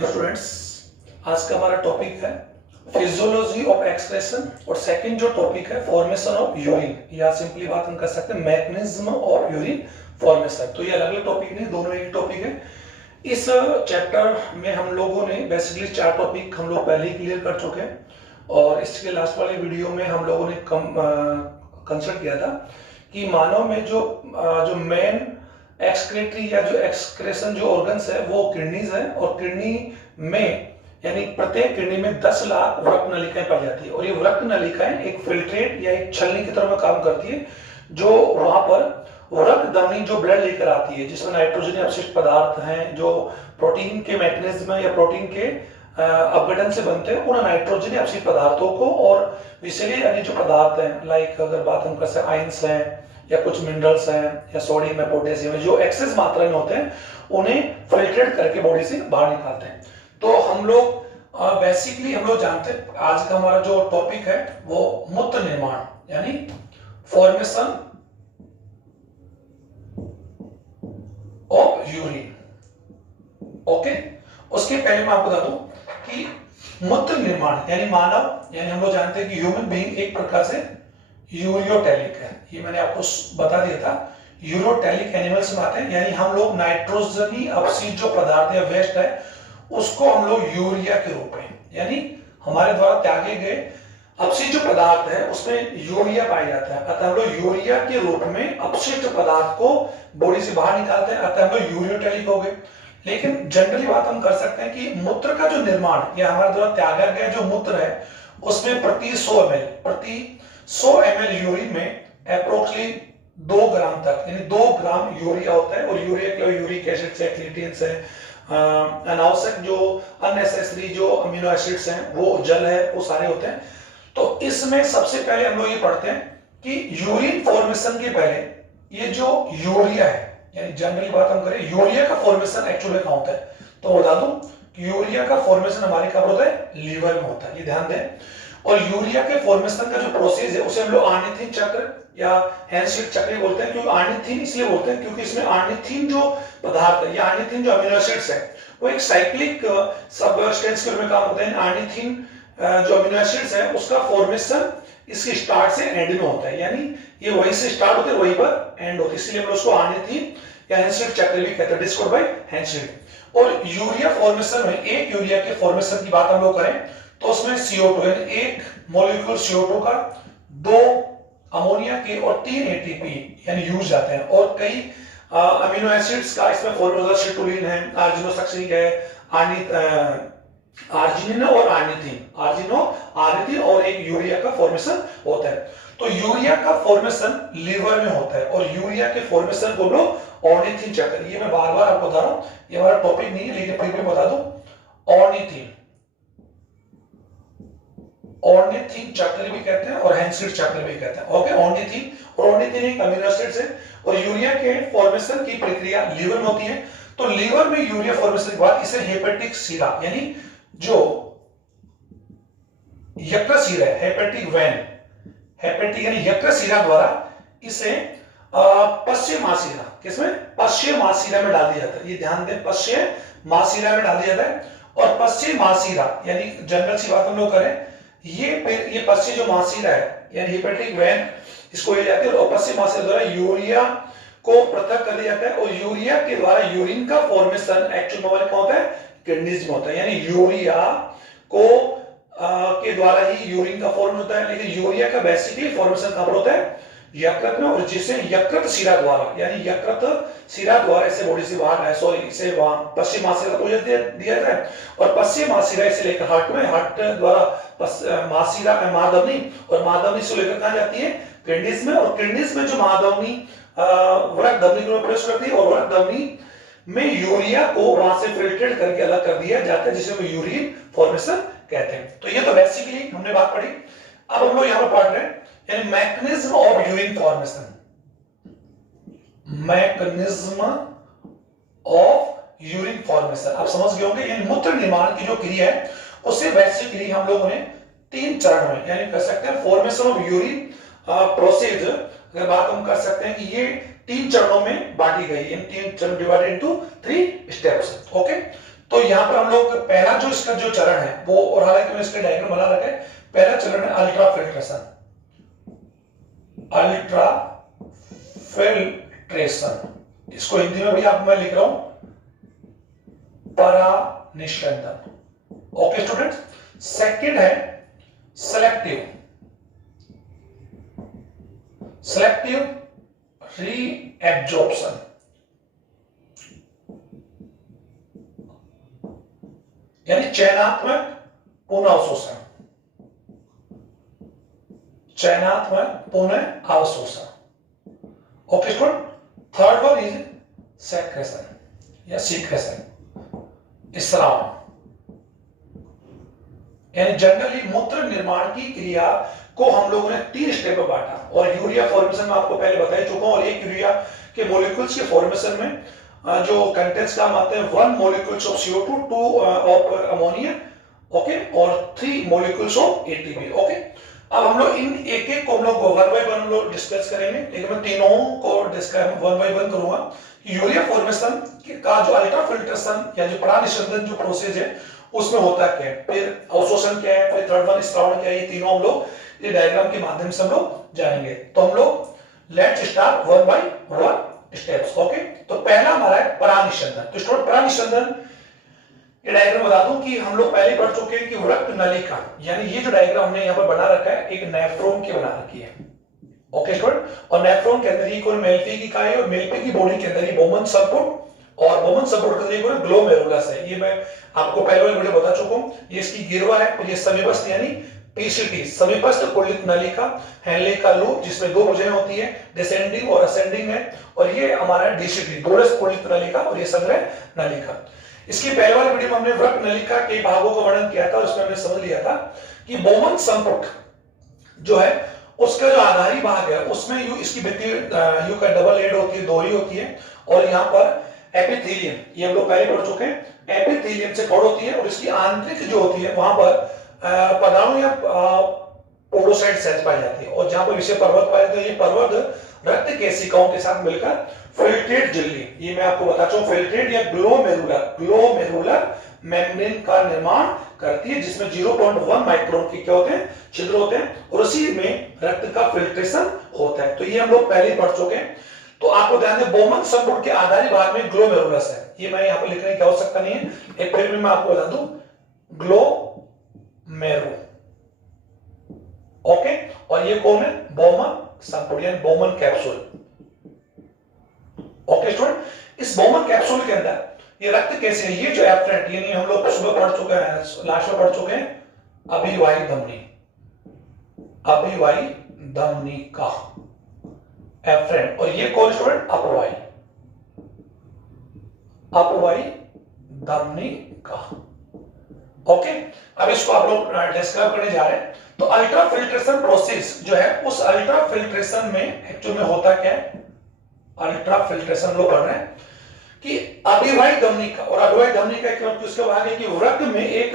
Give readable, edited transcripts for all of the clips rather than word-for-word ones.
Hello students, आज का हमारा टॉपिक है फिजियोलॉजी ऑफ एक्सक्रेशन और सेकंड जो टॉपिक है फॉर्मेशन ऑफ यूरिन, या सिंपली बात हम कर सकते हैं मैकेनिज्म ऑफ यूरिन फॉर्मेशन। तो ये अलग अलग टॉपिक नहीं, दोनों एक टॉपिक है। इस चैप्टर में हम लोगों ने बेसिकली 4 टॉपिक हम लोग पहले ही क्लियर कर चुके हैं और इसके लास्ट वाले वीडियो में हम लोगों ने कंसल्ट किया था कि मानव में जो मेन एक्सक्रेटरी या जो एक्सक्रेशन जो ऑर्गन्स है वो किडनीज है, और किडनी में यानी प्रत्येक किडनी में 10 लाख वृक्क नलिकाएं पाई जाती है। और ये वृक्क नलिकाएं एक फिल्ट्रेट या एक छलनी की तरह काम करती है, जो वहां पर वृक्क धमनी जो ब्लड लेकर आती है, जिसमें नाइट्रोजन अपशिष्ट पदार्थ हैं जो प्रोटीन के मैकेनिज्म या प्रोटीन के अपघटन से बनते हैं, उन नाइट्रोजन अपशिष्ट पदार्थों को और विषैले यानी जो पदार्थ हैं, लाइक अगर बात हम कर सकते हैं आयंस हैं या कुछ मिनरल्स हैं या सोडियम या पोटेशियम है, जो एक्सेस मात्रा में होते हैं उन्हें फिल्ट्रेट करके बॉडी से बाहर निकालते हैं। तो हम लोग बेसिकली हम लोग जानते हैं आज का हमारा जो टॉपिक है वो मूत्र निर्माण यानी फॉर्मेशन ऑफ यूरिन। ओके, उसके पहले मैं आपको बता दूं कि मूत्र निर्माण यानी मानव यानी हम लोग जानते हैं कि ह्यूमन बीइंग एक प्रकार से यूरियोटेलिक है। ये मैंने आपको बता दिया था, यूरोटेलिक एनिमल्स में आते हैं, यानी हम लोग नाइट्रोजनी अपशिष्ट जो पदार्थ या वेस्ट है उसको हम लोग यूरिया के रूप में यानी हमारे द्वारा त्यागे गए अपशिष्ट जो पदार्थ है उसमें यूरिया पाया जाता है, अतः हम लोग यूरिया के रूप में अपशिष्ट पदार्थ को बॉडी से बाहर निकालते हैं, अतः हम लोग यूरियोटेलिक हो गए। लेकिन जनरली बात हम कर सकते हैं कि मूत्र का जो निर्माण या हमारे द्वारा त्यागा गया जो मूत्र है उसमें प्रति 100 ml यूरिन में अप्रोक्सीमेटली 2 ग्राम तक यानी 2 ग्राम यूरिया होता है। और यूरिया के यूरिक एसिड से क्रिएटिन्स है, अनावश्यक जो अननेसेसरी जो अमीनो एसिड्स हैं वो जल है, वो सारे होते हैं। तो इसमें सबसे पहले हम लोग ये पढ़ते हैं कि यूरिन फॉर्मेशन के पहले ये जो यूरिया है यानी जनरली बात हम करें यूरिया का फॉर्मेशन एक्चुअली कहां होता है, तो बता दूं कि यूरिया का फॉर्मेशन हमारे कहां होता है, लीवर में होता है, ये ध्यान दें। और यूरिया के फॉर्मेशन का जो प्रोसेस है उसे हम लोग आर्निथिन चक्र या हैंसफिल्ड चक्र बोलते हैं। क्योंकि आर्निथिन इसलिए बोलते हैं क्योंकि इसमें आर्निथिन जो पदार्थ है या आर्निथिन जो अमीनो एसिड्स है वो एक साइक्लिक सबस्टेंस के रूप में काम होते हैं। आर्निथिन जो अमीनो एसिड्स है उसका फॉर्मेशन इसके स्टार्ट से एंड में होता है, यानी ये वहीं से स्टार्ट होते हैं वहीं पर एंड होते हैं, इसलिए हम लोग उसको आर्निथिन या हैंसफिल्ड चक्र भी कहते हैं, डिस्क्राइब बाय हैंसफिल्ड। और यूरिया फॉर्मेशन में एक यूरिया के फॉर्मेशन की बात हम लोग करें तो उसमें CO2 यानी एक मॉलिक्यूल CO2 का 2 अमोनिया के और 3 ATP यानी यूज जाते हैं। और कई अमीनो एसिड्स का इसमें फॉर्मूला सिटोलिन है, आर्जिनोसक्सिनिक है, आर्जिनिन और आर्निथिन और एक यूरिया का फॉर्मेशन होता है। तो यूरिया का फॉर्मेशन लीवर में होता है और यूरिया के फॉर्मेशन को लोग ऑर्निथिन चक्र, ये मैं बार बार आपको बता रहा हूं, ये हमारा टॉपिक नहीं है लेकिन फिर भी बता दूं, ऑर्निथिन चक्र भी कहते हैं और हैंसफिल्ड चक्र भी कहते हैं। ओके, ऑर्निथिन और ऑर्निथिन एक अमीनो एसिड्स है और यूरिया के फॉर्मेशन की प्रक्रिया लीवर में होती है। तो लीवर में यूरिया फॉर्मेशन के बाद इसे हेपेटिक सीरा यानी जो यकृत सीरा है, हेपेटिक वेन, हेपेटिक यानी यकृत सीरा द्वारा इसे पश्चिम महासीरा, किसमें, पश्चिम महासीरा में डाल दिया जाता है। ये ध्यान दें, पश्चिम महासीरा में डाल दिया जाता है। और पश्चिम महासीरा यानी जनरल सी बात हम लोग करें, ये पश्चिम जो महासीरा है यानी हेपेटिक वेन इसको ले जाती है और पश्चिम महासीरा द्वारा यूरिया को पृथक कर दिया जाता है। और यूरिया के द्वारा यूरिन का फॉर्मेशन एक्चुअल में कौन होता है, किडनीज में होता है, यानी यूरिया को के द्वारा ही यूरिन का फॉर्मेशन होता है। लेकिन यूरिया का बेसिकली फॉर्मेशन कहां पर होता है, यकृत में, और जिसे यकृत शिरा द्वारा यानी यकृत शिरा द्वारा इसे बॉडी से बाहर इसे पश्चिम महाशिरा को दिया जाता है। और पश्चिम महाशिरा इसे लेकर हार्ट में, हार्ट द्वारा महाशिरा महाधमनी, और महाधमनी से लेकर कहां जाती है, किडनीज में। और किडनीज में जो महाधमनी वृक्क धमनी को प्रवेश करती है और वृक्क धमनी में यूरिया को वहां से फिल्ट्रेट करके अलग कर दिया जाता है, जिसे हम यूरिन फॉर्मेशन कहते हैं। तो ये तो बेसिकली हमने बात पढ़ी। अब हम लोग यहां पर पढ़ रहे हैं यानी mechanism of urine formation, mechanism of urine formation आप समझ गए होंगे। यानी मूत्र निर्माण की जो क्रिया है उसे बेसिकली हम लोगों ने 3 चरण में यानी कह सकते हैं फॉर्मेशन ऑफ यूरिन प्रोसेस, अगर बात हम कर सकते हैं कि ये 3 चरणों में बांटी गई, इन 3 चरण डिवाइडेड इनटू 3 स्टेप्स। ओके, तो यहाँ पर हम लोग पहला जो इसका जो चरण है वो, और हालांकि मैं इसका डायग्राम बना रखा है, पहला चरण है अल्ट्रा फिल्ट्रेशन। अल्ट्रा फिल्ट्रेशन, इसको हिंदी में भी आप मैं लिख रहा हूं परानिष्कंदन। Okay students. सेकंड है सेलेक्टिव, सेलेक्टिव रीएब्जॉर्प्शन। यानी चयनात्मक पुनः अवशोषण, चयनात्मक पुनः अवशोषण। Okay student. Third one is secretion या सीक्रेशन, स्राव। यानी जनरली मूत्र निर्माण की क्रिया को हम लोगों ने 3 स्टेप में बांटा, और यूरिया फॉर्मेशन में आपको पहले बता चुका हूं। और एक यूरिया के मॉलिक्यूल्स के फॉर्मेशन में जो कंटेंट्स काम आते हैं 1 molecules of CO2, 2 of ammonia, okay, और 3 मॉलिक्यूल्स ऑफ ATP। ओके, अब हम लोग इन एक एक को हम लोग 1 बाय 1 हम लोग डिस्कस करेंगे, लेकिन मैं तीनों को डिस्कस 1 बाय 1 करूंगा। यूरिया फॉर्मेशन का जो अल्ट्रा फिल्ट्रेशन या जो परानिष्कंदन जो प्रोसेस है उसमें होता क्या है, फिर अवशोषण क्या है, फिर थर्ड वन स्रावण क्या है, ये तीनों हम लोग ये डायग्राम के माध्यम से हम लोग जानेंगे। तो हम लोग let's start 1 by 1 steps. Okay, तो पहला हमारा है परानिष्कंदन। तो स्टूडेंट परानिष्कंदन ये डायग्राम बता दूं कि हम लोग पहले पढ़ चुके हैं कि रक्त नलिका, यानी ये जो डायग्राम हमने यहाँ पर बना रखा है एक नेफ्रॉन की बना रखी है। ओके स्टूडेंट, और नेफ्रॉन के अंदर ये कोई मेल्फी की इकाई है, और मेल्फी की बॉडी के अंदर ये बोमन संपुट, और बोमन संपुट के अंदर ये ग्लोमेरुलस है। ये मैं आपको पहले वाले वीडियो बता चुका हूं। ये इसकी गिरवा है, और ये समीपस्थ यानी पीसीटी समीपस्थ कुलित नलिका, हैनले का लूप जिसमें 2 भुजाएं होती है, डिसेंडिंग और असेंडिंग है, और ये हमारा डीसीटी दूरस्थ कुलित नलिका, और ये संग्रह नलिका। इसकी पहले वाली वीडियो में हमने वृक्क नलिका के भागों का वर्णन किया था, उसमें हमने समझ लिया था कि बोमन संपुट जो है उसका जो आधारी भाग है उसमें यू इसकी भित्ति यू का डबल हेड होती है, दोहरी होती है, और यहाँ पर एपिथेलियम, ये हम लोग पहले पढ़ चुके हैं, एपिथेलियम से कवर होती है, और इसकी आंतरिक जो होती है वहां पर पदाणु या पोडोसाइट सेल्स पाई जाती है, और जहां पर विषय पर्वत पाए जाते हैं, ये पर्वत रक्त केशिकाओं के साथ मिलकर फिल्ट्रेट झिल्ली, ये मैं आपको बताता हूं, फिल्ट्रेट या ग्लोमेरुलर मेम्ब्रेन का निर्माण करती है, जिसमें 0.1 माइक्रोन के क्या होते हैं, छिद्र होते हैं, और उसी में रक्त का फिल्ट्रेशन होता है। तो ये हम लोग पहले पढ़ चुके हैं। तो आपको ध्यान दें, बोमन संपुट के आधारी भाग में ग्लोमेरुलस है, ये मैं यहाँ पर लिखने की आवश्यकता नहीं है, एक फिर भी मैं आपको बता दूं ग्लोमेरु। ओके, और ये कौन है, बोमन संपुट यानी बोमन कैप्सूल। ओके स्टूडेंट, इस बोमन कैप्सूल के अंदर ये रक्त कैसे है, ये जो एफ्रेंट, यानी हम लोग सुबह पढ़ चुके हैं, लास्ट में पढ़ चुके हैं, अभिवाही धमनी, अभिवाही धमनी का एफ्रेंट, और ये कौन स्टूडेंट, अपवाही, अपवाही धमनी का। ओके, अब इसको आप लोग डिस्क्राइब करने जा रहे हैं। तो अल्ट्रा फिल्ट्रेशन प्रोसेस जो है, उस अल्ट्रा फिल्ट्रेशन में एक्चुअल में होता क्या है, अल्ट्रा फिल्ट्रेशन लोग पढ़ रहे हैं कि अभिवाही धमनी का, और अभिवाही धमनी का मतलब उसका भाग है कि वृक्क में एक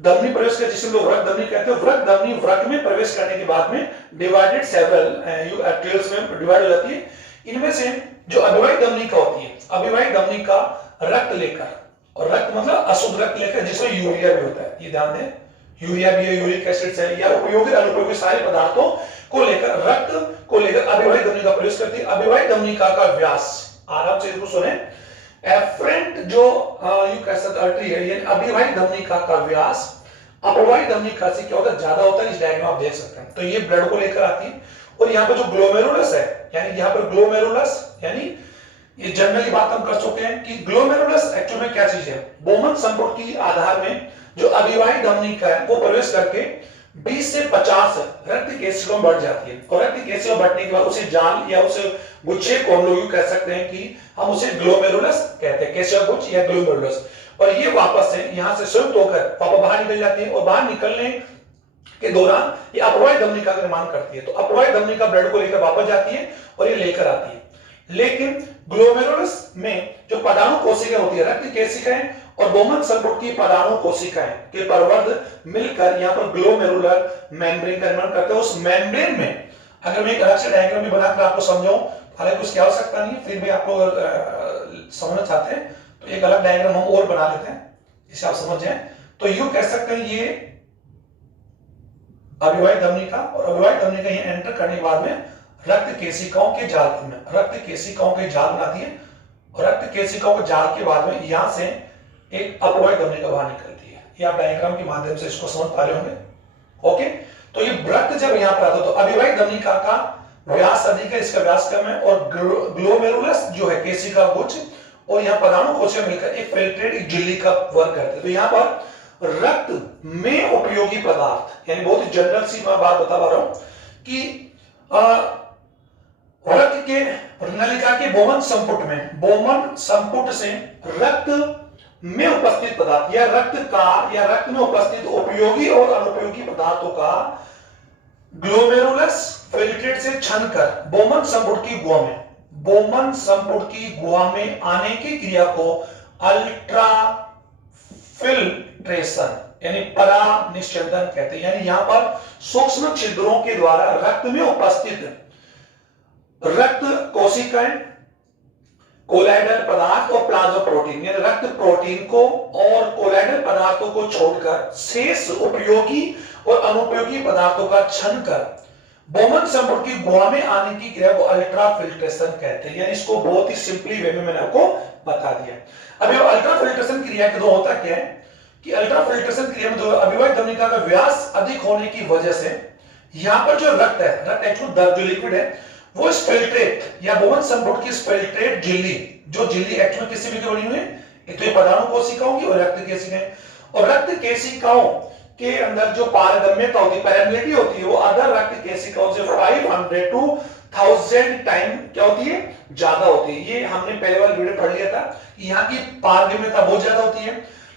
धमनी प्रवेश कर, जिसे लोग वृक्क धमनी कहते हैं। वृक्क धमनी वृक्क में प्रवेश करने के बाद में डिवाइडेड सेवरल यू आर्टरीज में डिवाइड हो जाती है। इनमें से जो अभिवाही धमनी का होती है, अभिवाही धमनी का रक्त लेकर, और रक्त मतलब अशुद्ध रक्त लेकर जिसमें यूरिया भी होता है, ये ध्यान दें, यूरिया भी है, यूरिक एसिड है, या उपयोगी अनुपयोगी सारे पदार्थों को लेकर, रक्त को लेकर अभिवाही धमनी का प्रवेश करती है। अभिवाही धमनी का व्यास, आराम से इसको सुने, एफरेंट जो यू कह सकते आर्टरी है, यानी अभिवाही धमनिका का व्यास अपवाही धमनिका से क्या होता है, ज्यादा होता है। इस डायग्राम आप देख सकते हैं। तो ये ब्लड को लेकर आती है, और यहाँ पर जो ग्लोमेरुलस है, यानी यहाँ पर ग्लोमेरुलस, यानी ये जनरली बात हम कर चुके हैं कि ग्लोमेरुलस एक्चुअल में क्या चीज है, बोमन संपुट की आधार में जो अभिवाही धमनिका है वो प्रवेश करके 20 से 50 रक्त केशिकाओं में बढ़ जाती है, और रक्त केशिकाओं बढ़ने के बाद उसे जाल या उस गुच्छे को हम लोग कह सकते हैं कि हम उसे ग्लोमेरुलस कहते हैं, केशिका गुच्छ या ग्लोमेरुलस, और ये वापस से यहां से संयुक्त होकर वापस बाहर निकल जाती है, और बाहर निकलने के दौरान ये अपवाही धमनिका का निर्माण करती है। तो अपवाही धमनिका ब्लड को लेकर वापस जाती है और ये लेकर आती है। लेकिन ग्लोमेरुलस में जो पदाणु कोशिकाएं होती है, रक्त केशिकाएं और बोमन संपुट की पदाणु कोशिकाएं के परवर्ध मिलकर यहाँ पर ग्लोमेरुलर मेम्ब्रेन का निर्माण करते हैं। उस मेम्ब्रेन में अगर मैं एक अलग से डायग्राम भी बनाकर आपको समझाऊं, हालांकि उसकी आवश्यकता नहीं, फिर भी आपको समझना चाहते हैं तो एक अलग डायग्राम हम और बना लेते हैं। इसे आप समझ जाए तो यू कह सकते हैं ये अविवाहित धमनिका, और अविवाहित धमनिका ये एंटर करने के बाद में रक्त केशिकाओं के जाल में रक्त केशिकाओं के जाल बनाती है, और रक्त केशिकाओं के जाल के बाद में यहां से एक अविवाहित धमनिका बाहर निकलती है। ये आप डायग्राम के माध्यम से इसको समझ पा रहे होंगे। ओके, तो ये रक्त जब यहाँ पर आता है तो अविवाहित धमनिका का व्यास अधिक है, इसका व्यास कम है, और ग्लोमेरुलस जो है केशिका गुच्छ और यहाँ पराणु कोशिका मिलकर एक फिल्ट्रेट एक झिल्ली का वर्क करते हैं। तो यहाँ पर रक्त में उपयोगी पदार्थ, यानी बहुत ही जनरल सी मैं बात बता पा रहा हूं कि रक्त के नलिका के बोमन संपुट से रक्त में उपस्थित पदार्थ या रक्त में उपस्थित उपयोगी और अनुपयोगी पदार्थों का ग्लोमेरुलस फिल्ट्रेट से छानकर बोमन संपुट की गुहा में आने की क्रिया को अल्ट्राफिल्ट्रेशन यानी परानिश्चंदन कहते हैं। यानी यहां पर सूक्ष्म छिद्रों के द्वारा रक्त में उपस्थित रक्त कोशिकाएं, कोलाइडल पदार्थ और प्लाज्मा प्रोटीन, यानी रक्त प्रोटीन को और कोलाइडल पदार्थों को छोड़कर शेष उपयोगी और अनुपयोगी पदार्थों का छानकर बोमन संपुट की गुहा में आने की क्रिया को अल्ट्राफिल्ट्रेशन कहते हैं। यानी इसको बहुत ही सिंपली वे में मैंने आपको बता दिया। अब ये अल्ट्राफिल्ट्रेशन क्रिया के दो होता क्या है कि अल्ट्राफिल्ट्रेशन क्रिया में जो अविवाहित धमनिका का व्यास अधिक होने की वजह से यहां पर जो रक्त है, रक्त एक्चुअल दर्द जो लिक्विड है वो इस फिल्ट्रेट या बोमन संपुट की फिल्ट्रेट झिल्ली, जो झिल्ली एक्चुअल किससे मिलकर बनी हुई है, एक तो ये पराणु कोशिकाओं की और रक्त केशिकाएं, और रक्त केशिकाओं के अंदर जो पारगम्यता होती है, परमेबिलिटी होती है, वो अदर रक्त केशिकाओं से 500 to 1000 टाइम क्या होती है, ज्यादा होती है। ये हमने पहले वाले वीडियो पढ़ लिया था, यहाँ की पारगम्यता बहुत ज्यादा होती है।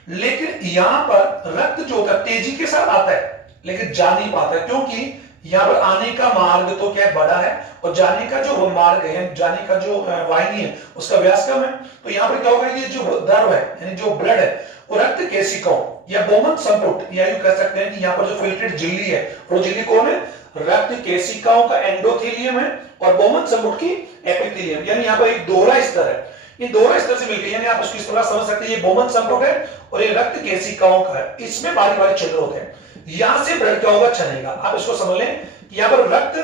लेकिन यहाँ पर रक्त जो होता है तेजी के साथ आता है लेकिन जा नहीं पाता, क्योंकि यहाँ पर आने का मार्ग तो क्या बड़ा है और जाने का जो मार्ग है, जाने का जो वाहिनी है उसका व्यास कम है। तो यहाँ पर क्या होगा कि जो द्रव है यानी जो ब्लड है वो रक्त केशिकाओं या बोमन संपुट या यूं कह सकते हैं कि यहाँ पर जो फिल्ट्रेट झिल्ली है वो झिल्ली कौन है, रक्त केशिकाओं का एंडोथेलियम है और बोमन संपुट की एपिथेलियम, यानी यहाँ पर एक दोहरा स्तर है। ये दोहरा स्तर से मिलकर यानी आप उसकी इस प्रकार समझ सकते हैं, ये बोमन संपुट है और ये रक्त केशिकाओं का है, इसमें बारी बारी छिद्र होते हैं। यहां से ब्लड क्या होगा, छनेगा। आप इसको समझ लें कि यहाँ पर रक्त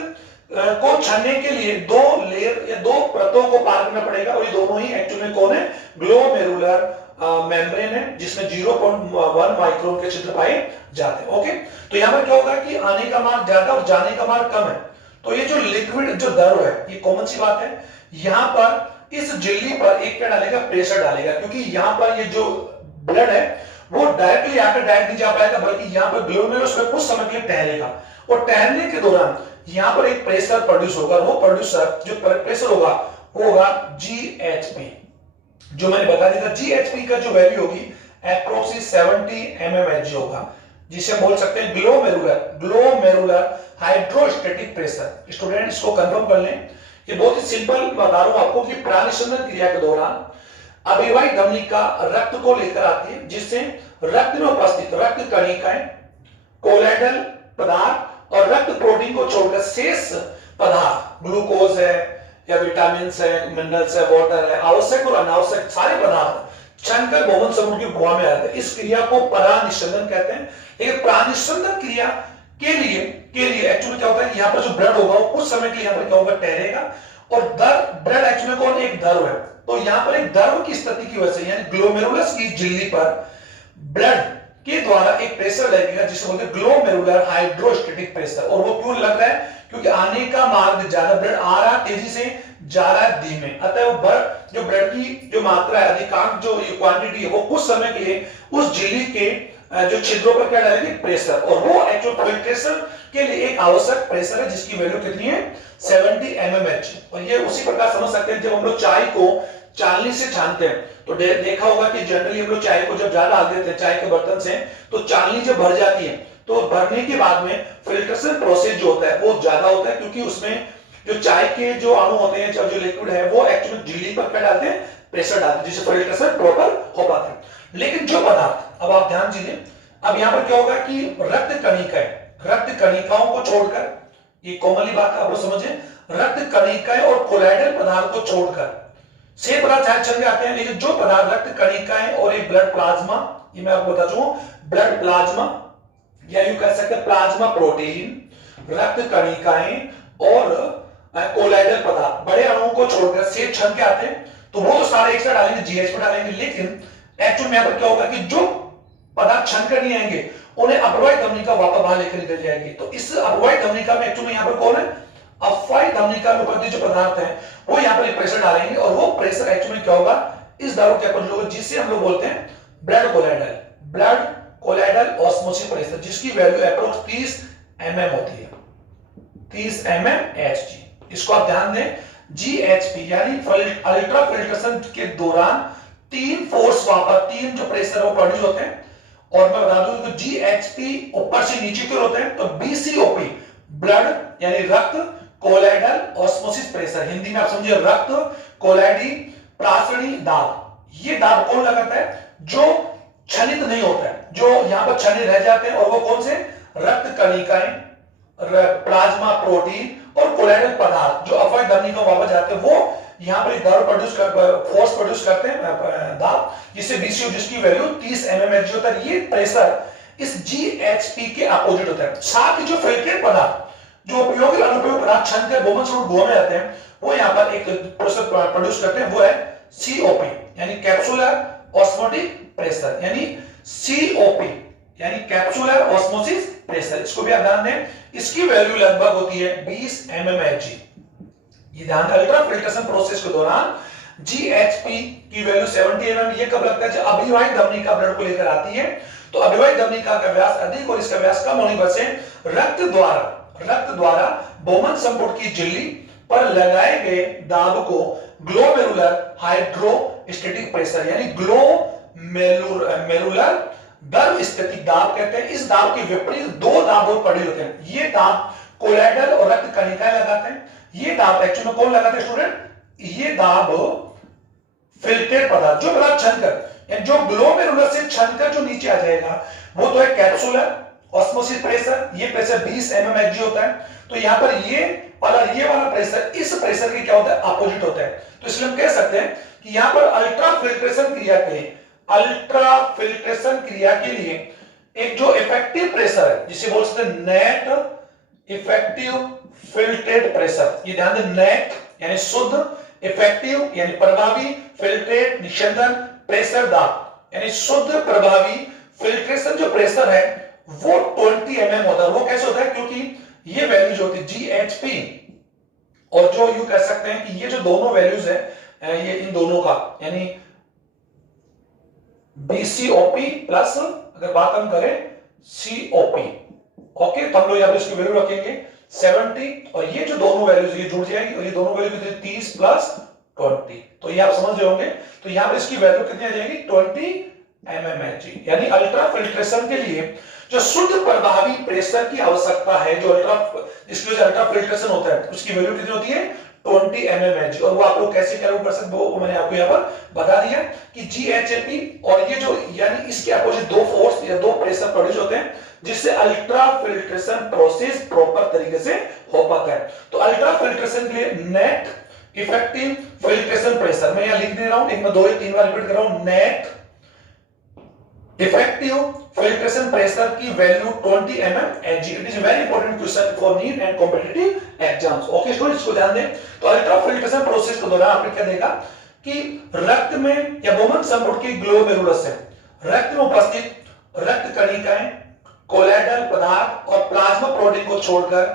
को छानने के लिए दो लेयर या दो परतों को पार करना पड़ेगा, और ये दोनों ही एक्चुअली में कौन है, ग्लोमेरुलर मेम्ब्रेन है, जिसमें 0.1 माइक्रोन के छिद्र पाए जाते हैं। ओके, तो यहाँ पर क्या होगा कि आने का मार्ग ज्यादा और जाने का मार्ग कम है। तो ये जो लिक्विड जो द्रव है ये कॉमन सी बात है, यहाँ पर इस झिल्ली पर एक क्या डालेगा, प्रेशर डालेगा, क्योंकि यहाँ पर ये जो ब्लड है वो डायरेक्टली आकर डायरेक्ट नहीं जा पाएगा, बल्कि यहाँ पर ग्लोमेरुलस में कुछ समय के लिए ठहरेगा, और ठहरने के दौरान यहाँ पर एक प्रेशर प्रोड्यूस होगा। वो प्रोड्यूसर जो प्रेशर होगा GHP, जो मैंने बता दिया था। GHP का जो वैल्यू होगी अप्रोक्सीमेटली 70 mmHg होगा, जिसे बोल सकते हैं ग्लोमेरुलर हाइड्रोस्टेटिक प्रेशर। स्टूडेंट इसको कंफर्म कर लें, ये बहुत ही सिंपल बता रहा हूं आपको कि प्राणिसंधान क्रिया के दौरान अविवाहित धमनिका रक्त को लेकर आती है, जिससे रक्त में उपस्थित रक्त कणिकाएं, कोलाइडल पदार्थ और रक्त प्रोटीन को छोड़कर शेष पदार्थ, ग्लूकोज है या विटामिन है, मिनरल्स है, वाटर है, आवश्यक और अनावश्यक सारे पदार्थ छानकर बोमन संपुट की गुहा में आते हैं। इस क्रिया को परानिस्संदन कहते हैं। लेकिन प्राणिसंधान क्रिया के लिए एक्चुअली क्या होता है, यहाँ पर जो ब्लड होगा वो कुछ समय के लिए यहाँ पर क्या होगा, ठहरेगा, और ब्लड एक्चुअली कौन एक द्रव है, तो यहाँ पर एक द्रव की स्थिति की वजह से यानी ग्लोमेरुलस की झिल्ली पर ब्लड के द्वारा एक प्रेशर लगेगा, जिसे बोलते हैं ग्लोमेरुलर हाइड्रोस्टेटिक प्रेशर। और वो क्यों लग रहा है, क्योंकि आने का मार्ग ज्यादा, ब्लड आ रहा है तेजी से, जा रहा है धीमे, अतः वो जो ब्लड की जो मात्रा है, अधिकांश जो क्वांटिटी है वो कुछ समय के लिए उस झिल्ली के जो छिद्रों पर क्या डालेगी, प्रेशर, और वो एक्चुअल फिल्ट्रेशन के लिए एक आवश्यक प्रेशर है जिसकी वैल्यू कितनी है, 70 mmHg। और ये उसी प्रकार समझ सकते हैं जब हम लोग चाय को चालनी से छानते हैं तो देखा होगा कि जनरली हम लोग चाय को जब ज्यादा डाल देते हैं चाय के बर्तन से, तो चालनी जब भर जाती है तो भरने के बाद में फिल्ट्रेशन प्रोसेस जो होता है वो ज्यादा होता है, क्योंकि उसमें जो चाय के जो अणु होते हैं, जो लिक्विड है वो एक्चुअली झिल्ली पर क्या डालते हैं, प्रेशर डालते हैं, जिससे फिल्ट्रेशन प्रॉपर हो पाता है। लेकिन जो पदार्थ, अब आप ध्यान दीजिए, अब यहां पर क्या होगा कि रक्त कणिकाओं को छोड़कर, ये कॉमनली बात आप लोग समझे, रक्त कणिकाएं और कोलाइडल पदार्थ को छोड़कर से पदार्थ चाहे चल जाते हैं, लेकिन जो पदार्थ रक्त कणिकाएं और एक ब्लड प्लाज्मा ये मैं आपको बता चुका हूं। ब्लड प्लाज्मा या यूं कह सकते हैं प्लाज्मा प्रोटीन, रक्त कणिकाएं और कोलाइडल पदार्थ, बड़े अणुओं को छोड़कर शेष छन के आते हैं, तो वो तो सारे एक साथ डालेंगे, जीएच में डालेंगे, लेकिन एक्चुअल में यहां पर क्या होगा कि जो पदार्थ छन कर नहीं आएंगे उन्हें अपवाहित धमनिका वापस बाहर लेकर निकल जाएगी। तो इस अपवाहित धमनिका में एक्चुअली यहां पर कौन है, अपवाहित धमनिका में उपस्थित जो पदार्थ है वो यहां पर एक प्रेशर डालेंगे, और वो प्रेशर एक्चुअली क्या होगा, इस दारू के अपोजिट होगा, जिसे हम लोग बोलते हैं blood colloidal, blood colloidal osmosis pressure, जिसकी वैल्यू अप्रोक्स 30 mm होती है, 30 mm Hg। इसको आप ध्यान दें, GHP यानी अल्ट्रा फिल्ट्रेशन के दौरान तीन फोर्स वापर, तीन जो प्रेशर वो प्रोड्यूस होते हैं, और मैं बता दूं कि GHP ऊपर से नीचे की ओर होते हैं, तो BCOP ब्लड यानी रक्त कोलाइडल ऑस्मोसिस प्रेशर, हिंदी में आप समझिए रक्त कोलाइडी प्रासरणी दाब। ये दाब कौन लगाता है, जो छनित नहीं होता है, जो यहां पर छने रह जाते हैं, और वो कौन से, रक्त कणिकाएं, प्लाज्मा प्रोटीन और कोलाइडल पदार्थ जो अपवाहित धमनिका में वापस जाते हैं, वो यहां पर दाब प्रोड्यूस फोर्स प्रोड्यूस करते हैं दाब, जिससे BCO जिसकी वैल्यू 30 mm Hg होता है। ये प्रेशर इस GHP के अपोजिट होता है। साथ ही जो फिल्ट्रेट पदार्थ, जो उपयोगी और अनुपयोगी पदार्थ छन कर बोमन सॉल्ट गुहा में जाते हैं, वो यहां पर एक प्रेशर प्रोड्यूस करते हैं, वो है COP यानी कैप्सुलर ऑस्मोटिक प्रेशर, यानी COP यानी कैप्सुलर ऑस्मोसिस प्रेशर। इसको भी आप ध्यान दें, इसकी वैल्यू लगभग होती है 20 mm Hg। ये ध्यान, अल्ट्रा फिल्ट्रेशन प्रोसेस के दौरान GHP की वैल्यू 70 mm, ये कब लगता है, जब अभिवाहित धमनिका ब्लड को लेकर आती है, तो अभिवाहित धमनिका का व्यास अधिक और इसका व्यास कम होने पर से रक्त द्वारा बोमन संपुट की झिल्ली पर लगाए गए दाब को ग्लोमेरुलर हाइड्रोस्टेटिक प्रेशर यानी ग्लोमेरुलर द्रव स्थितिक दाब कहते हैं। इस दाब के विपरीत दो दाब और पड़े होते हैं। ये दाब कोलाइडल और रक्त कणिकाएं लगाते हैं। ये दाब एक्चुअली में कौन लगाते हैं स्टूडेंट, ये दाब फिल्ट्रेट पदार्थ, जो पदार्थ छनकर, जो ग्लोमेरुलर से छनकर जो नीचे आ जाएगा, वो तो है कैप्सुलर ऑस्मोसिस प्रेशर। ये प्रेशर 20 mm Hg होता है। तो यहां पर ये वाला प्रेशर इस प्रेशर के क्या होता है, अपोजिट होता है। तो इसलिए हम कह सकते हैं कि यहां पर अल्ट्रा फिल्ट्रेशन क्रिया के लिए एक जो इफेक्टिव प्रेशर है, जिसे बोल सकते हैं नेट इफेक्टिव फिल्ट्रेट प्रेशर। ये ध्यान दें, नेट यानी शुद्ध, इफेक्टिव यानी प्रभावी, फिल्ट्रेट निस्यंदन, प्रेशर दाब यानी शुद्ध प्रभावी फिल्ट्रेशन जो प्रेशर है वो 20 mm होता है। वो कैसे होता है, क्योंकि ये वैल्यू जो होती है GHP और जो यू कह सकते हैं कि ये जो दोनों वैल्यूज है, ये इन दोनों का यानी BCOP प्लस अगर बात हम करें COP, ओके, तो हम लोग यहां पर इसकी वैल्यू रखेंगे 70, और ये जो दोनों वैल्यूज ये जुड़ जाएंगी, और ये दोनों वैल्यू कितनी, 30 प्लस 20, तो ये आप समझ रहे होंगे। तो यहां पर इसकी वैल्यू कितनी आ जाएगी, 20 mm Hg। यानी अल्ट्रा फिल्ट्रेशन के लिए जो शुद्ध प्रभावी प्रेशर की आवश्यकता है, जो इसकी वजह से अल्ट्रा फिल्ट्रेशन होता है, उसकी वैल्यू कितनी होती है, 20 mm Hg। और वो आप लोग कैसे कैलकुलेट कर सकते हो, वो मैंने आपको यहाँ पर बता दिया कि GHP और ये जो यानी इसके अपोजिट दो फोर्स या दो प्रेशर प्रोड्यूस होते हैं, जिससे अल्ट्रा फिल्ट्रेशन प्रोसेस प्रॉपर तरीके से हो पाता है। तो अल्ट्रा फिल्ट्रेशन के लिए नेट इफेक्टिव फिल्ट्रेशन प्रेशर, मैं यहाँ लिख दे रहा हूं, एक में 2 या 3 बार रिपीट कर रहा हूं, नेट इफेक्टिव फिल्ट्रेशन प्रेशर की value 20 mm Hg। It is very important question for neat and competitive exams. Okay students, इसको ध्यान दें। तो अल्ट्रा फिल्ट्रेशन प्रोसेस के दौरान आपने क्या देखा कि रक्त में या बोमन संपुट की ग्लोमेरुलस है, रक्त में उपस्थित रक्त कणिकाएं, कोलाइडल पदार्थ और प्लाज्मा प्रोटीन को छोड़कर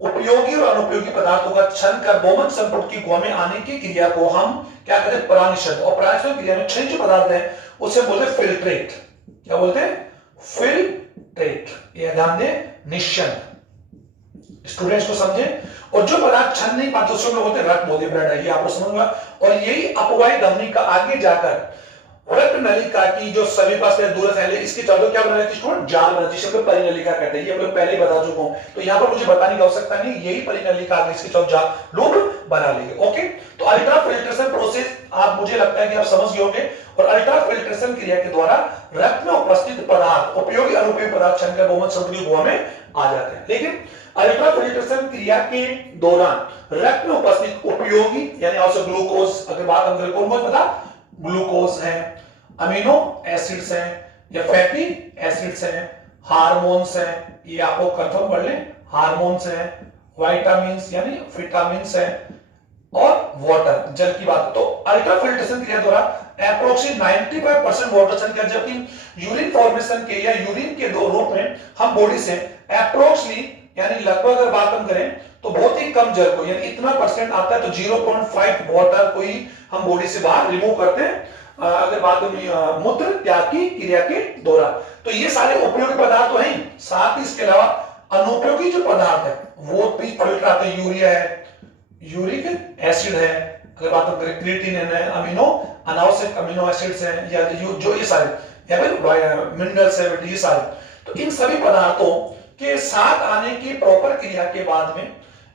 उपयोगी और अनुपयोगी पदार्थों का छन कर बोमन संपुट की गुहा में आने की क्रिया को हम क्या कहते हैं, परानिषद। और परानिषद क्रिया में छह जो पदार्थ है उसे बोलते हैं फिल्ट्रेट। क्या बोलते हैं, फिल्ट्रेट। ये ध्यान दें, निश्चंद। स्टूडेंट्स को समझे। और जो पदार्थ छन नहीं पाते उसको बोलते हैं रक्त बोलते ब्लड है, ये आपको समझ में। और यही अपवाहित धमनिका आगे जाकर रक्त नलिका की जो सभी पास दूर फैले, इसके चलते क्या बना रहती है, जाल बना, जिसे परिनलिका कहते हैं। ये हम लोग पहले ही बता चुका हूं, तो यहां पर मुझे बताने की आवश्यकता नहीं, यही परिनलिका आगे इसके चलते जाल लोग बना लेंगे। ओके, तो अल्ट्रा फिल्ट्रेशन प्रोसेस आप, मुझे लगता है कि आप समझ गए होंगे। और अल्ट्रा फिल्ट्रेशन क्रिया के द्वारा रक्त में उपस्थित पदार्थ उपयोगी अनुपयोगी पदार्थ छनकर बोमन संपुट की गुहा में आ जाते हैं। लेकिन अल्ट्रा फिल्ट्रेशन क्रिया के दौरान रक्त में उपस्थित उपयोगी यानी also ग्लूकोज, अगर बात हम करें कौन कौन पता, ग्लूकोज है, अमीनो एसिड्स हैं, या फैटी एसिड्स हैं, हार्मोन्स हैं, ये आपको कंफर्म कर लें, हार्मोन्स हैं, विटामिन्स यानी विटामिन्स हैं, और वाटर जल की बात। तो अल्ट्राफिल्ट्रेशन क्रिया द्वारा अप्रोक्सीमेट 95% वाटर संख्या, जबकि यूरिन फॉर्मेशन के या यूरिन के दो रूप में हम बॉडी से अप्रोक्सीमेटली यानी लगभग अगर बात हम करें तो बहुत ही कम जल को, यानी इतना परसेंट आता है तो 0.5 वाटर को ही हम बॉडी से बाहर रिमूव करते हैं अगर बात करें मूत्र त्याग की क्रिया के दौरान। तो ये सारे उपयोगी पदार्थ तो हैं, साथ ही इसके अलावा अनुपयोगी जो पदार्थ है वो भी फिल्टर आते हैं। यूरिया है, यूरिक एसिड है, अगर बात हम करें क्रिएटिनिन है, अमीनो अनावश्यक अमीनो एसिड्स हैं, या जो ये सारे या फिर मिनरल्स है, ये सारे। तो इन सभी पदार्थों के साथ आने की प्रॉपर क्रिया के बाद में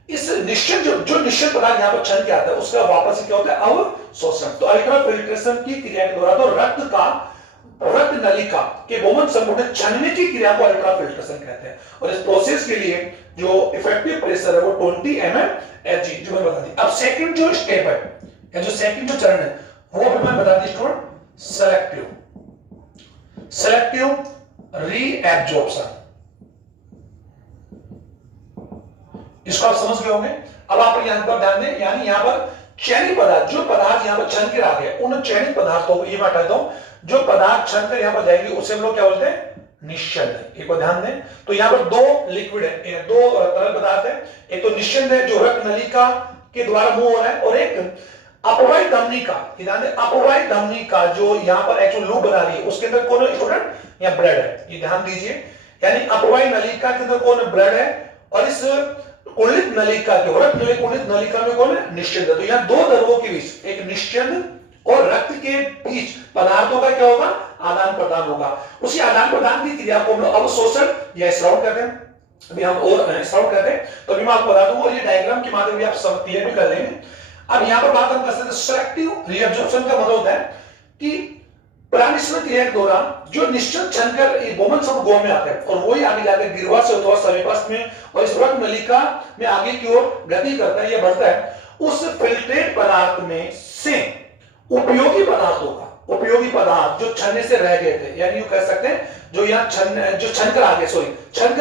इस निश्चित जो निश्चित पदार्थ यहाँ पर छन के आता है उसका वापस से क्या होता है अवशोषण। तो अल्ट्राफिल्ट्रेशन की क्रिया के द्वारा तो रक्त नलिका के बोमन समूह में छनने की क्रिया को अल्ट्राफिल्ट्रेशन कहते हैं। और इस प्रोसेस के लिए जो इफेक्टिव प्रेशर है वो 20 mmHg जो मैं बता दी। अब सेकंड जो स्टेप है या जो सेकंड जो चरण है वो भी मैं बता दी स्टूडेंट, सेलेक्टिव रीएब्जॉर्प्शन। इसको आप समझ गए होंगे। अब आप यहां पर ध्यान दें, यानी यहां पर चयनित पदार्थ, जो पदार्थ यहां पर छन के आ गए उन चयनित पदार्थों को ये मैं हटा दूं, जो पदार्थ छन कर यहां पर जाएंगे उसे हम लोग क्या बोलते हैं निश्चंद। एक बार ध्यान दें, तो यहां पर दो लिक्विड है, दो तरल पदार्थ है, एक तो निश्चंद है जो रक्त नलिका के द्वारा मूव हो रहा है, और एक अपवाही धमनी का, ध्यान दें अपवाही धमनी का जो यहां पर एक्चुअल लूप बना रही है उसके अंदर कौन है स्टूडेंट, या ब्लड है। ये ध्यान दीजिए, यानी अपवाही नलिका के अंदर कौन है ब्लड है, और इस कुंडलित नलिका के कुंडलित नलिका में कौन है निश्चंद। तो यहाँ दो द्रवों के बीच, एक निश्चंद और रक्त के बीच पदार्थों का क्या होगा आदान प्रदान होगा। उसी आदान प्रदान की क्रिया को हम लोग अवशोषण या स्राव कहते हैं। अभी हम और स्राव कहते हैं, तो अभी मैं आपको बता दूंगा, ये डायग्राम के माध्यम से आप सब क्लियर भी कर लेंगे। अब यहाँ पर बात हम कर सकते हैं सेलेक्टिव रीअब्जॉर्प्शन का मतलब होता है कि परामिश्रण क्रिया के दौरान जो निश्चित छनकर बोमन समूह गो में आता है और वही आगे जाकर गिरवा से होता है समीपस्थ में और इस रक्त नलिका में आगे की ओर गति करता है या बढ़ता है, उस फिल्ट्रेट पदार्थ में से उपयोगी पदार्थों का, उपयोगी पदार्थ जो छनने से रह गए थे, यानी कह सकते हैं जो यहाँ छनकर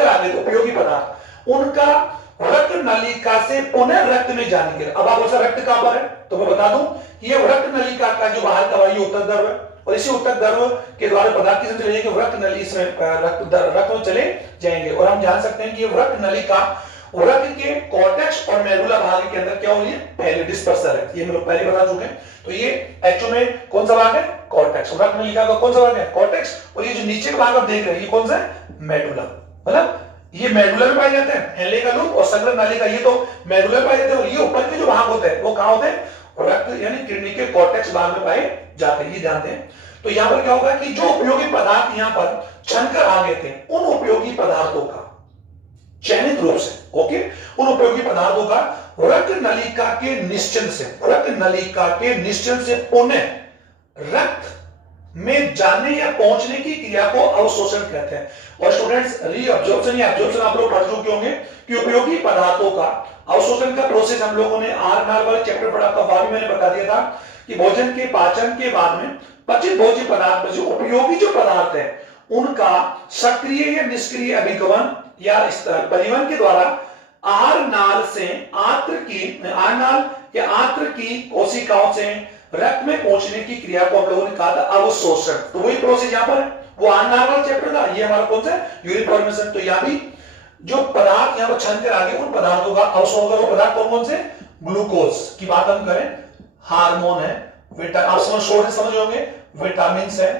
आ गए उपयोगी पदार्थ, उनका रक्त नलिका से पुनः रक्त में जाने के लिए। अब आप रक्त कहां पर है, तो मैं बता दूं कि ये रक्त नलिका का जो बाहर का ये उत्तर द्रव है, और इसी उत्तर द्रव के द्वारा पदार्थ किस चले जाएंगे रक्त नली इसमें रक्त में चले जाएंगे। और हम जान सकते हैं कि ये रक्त नलिका रक्त के कॉर्टेक्स और मेडुला भाग के अंदर क्या हो रही है पहले डिस्पर्सर है, ये हम लोग पहले बता चुके हैं। तो ये एक्चुअल में कौन सा भाग है कॉर्टेक्स, रक्त नलिका का कौन सा भाग है कॉर्टेक्स, और ये जो नीचे का भाग आप देख रहे हैं ये कौन सा है मेडुला, मतलब ये मेडुला में पाए जाते हैं, हेले का लूप और संग्रह नाली का, ये तो मेडुला में पाए जाते हैं, और ये ऊपर के जो भाग होते हैं वो कहां होते हैं रक्त यानी किडनी के कॉर्टेक्स भाग में पाए जाते हैं, ये जानते हैं। तो यहां पर क्या होगा कि जो उपयोगी पदार्थ यहां पर छनकर आ गए थे उन उपयोगी पदार्थों का चयनित रूप से, ओके, उन उपयोगी पदार्थों का रक्त नलिका के निश्चल से, रक्त नलिका के निश्चल से पुनः रक्त में जाने या पहुंचने की क्रिया को अवशोषण कहते हैं। और स्टूडेंट्स रीअब्जॉर्प्शन या एब्जॉर्प्शन आप लोग पढ़ चुके होंगे कि उपयोगी पदार्थों का अवशोषण का प्रोसेस हम लोगों ने आर वाले चैप्टर पढ़ा था, वहां भी मैंने बता दिया था कि भोजन के पाचन के बाद में पचित भोज्य पदार्थ में जो उपयोगी जो पदार्थ है उनका सक्रिय या निष्क्रिय अभिगमन या परिवहन के द्वारा आहार नाल से आंत्र की कोशिकाओं से रक्त में पहुंचने की क्रिया को हम लोगों ने कहा था अवशोषण। तो वही प्रोसेस यहां पर वो आहार वाला चैप्टर था, ये हमारा कौन सा यूरिन फॉर्मेशन। तो यहां भी जो पदार्थ यहां पर छनकर आगे उन पदार्थों का अवशोषण, वो पदार्थ कौन कौन से ग्लूकोज की बात हम करें, हार्मोन है, आप समझ होंगे, विटामिन है,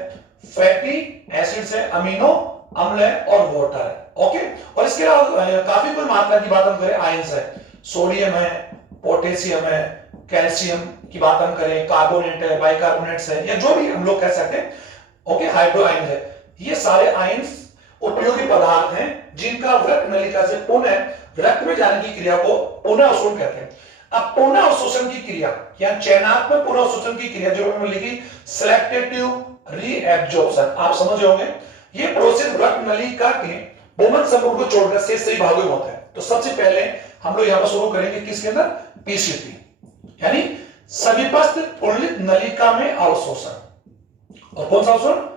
फैटी एसिड्स है, अमीनो अम्ल है और वाटर है, ओके। और इसके अलावा काफी कुल मात्रा की बात हम करें आयंस है, सोडियम है, पोटेशियम है, कैल्शियम की बात हम करें, कार्बोनेट है, बाइकार्बोनेट्स है, या जो भी हम लोग कह सकते हैं, ओके, हाइड्रो आयन है। ये सारे आयंस उपयोगी पदार्थ हैं जिनका रक्त नलिका से पुनः रक्त में जाने की क्रिया को पुनः अवशोषण कहते हैं। अब पुनः अवशोषण की क्रिया या चयनात्मक पुनः अवशोषण की क्रिया जो मैंने लिखी सेलेक्टिव रीएब्जॉर्प्शन, आप समझ होंगे ये प्रोसेस रक्त नलिका के बोमन समूह को छोड़कर शेष सभी भागों में होता है। तो सबसे पहले हम लोग यहां पर शुरू करेंगे किसके अंदर, पीसीटी यानी समीपस्थ कुंडलित नलिका में अवशोषण। और कौन सा अवशोषण,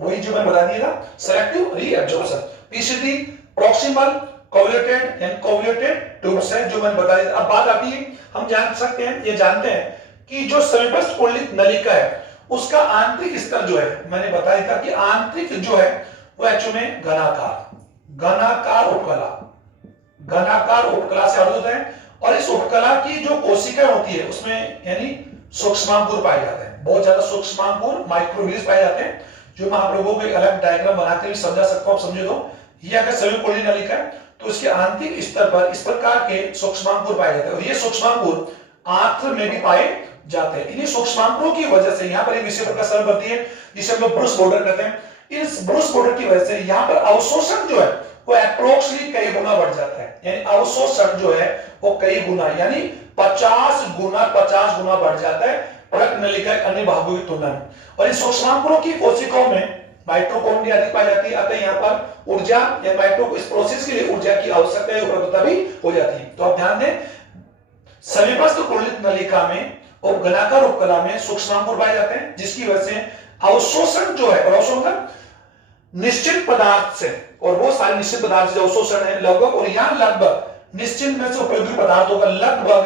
वही जो मैंने बता दिया था, selective reabsorption. PCT proximal convoluted and convoluted tubes है जो मैंने बता दिया। अब बात आती है, हम जान सकते हैं, ये जानते हैं कि जो समीपस्थ कुंडलित नलिका है उसका आंतरिक स्तर जो है, मैंने बताया था कि आंतरिक जो है वो एक्चुअली में घनाकार उपकला से अर्ध होता है। और इस उपकला की जो कोशिकाएं होती है उसमें यानी सूक्ष्मांकुर पाए जाते हैं, बहुत ज्यादा सूक्ष्मांकुर माइक्रोव्यूल्स पाए जाते हैं, जो मैं आप लोगों को एक अलग डायग्राम बनाते हुए समझा सकता हूं, समझे तो। ये अगर सभी कुंडली नलिका है तो उसके आंतरिक स्तर पर इस प्रकार के सूक्ष्मांकुर पाए जाते हैं, और ये सूक्ष्मांकुर आंत्र में भी पाए जाते हैं। इन्हीं सूक्ष्मांकुरों की वजह से यहाँ पर एक विषय प्रकाश बनती है जिसे हम लोग ब्रूस बॉर्डर कहते हैं। इस ब्रूस बॉर्डर की वजह से यहाँ पर अवशोषण जो है वो अप्रोक्सीमेटली कई गुना बढ़ जाता है, यानी अवशोषण जो है वो कई गुना यानी 50 गुना बढ़ जाता है रक्त नलिका के अन्य भागों की तुलना में। और इन सूक्ष्मांकुरों की कोशिकाओं में माइटोकॉन्ड्रिया अधिक पाई जाती है, अतः यहाँ पर ऊर्जा या माइटो इस प्रोसेस के लिए ऊर्जा की आवश्यकता है, उपलब्धता भी हो जाती है। तो आप ध्यान दें, समीपस्थ कुंडलित नलिका में और घनाकार उपकला में सूक्ष्मांकुर पाए जाते हैं, जिसकी वजह से अवशोषण जो है, अवशोषण निश्चित पदार्थ से, और वो सारे निश्चित पदार्थ से अवशोषण है लगभग, और यहाँ लगभग निश्चित में से उपयोगी पदार्थों का लगभग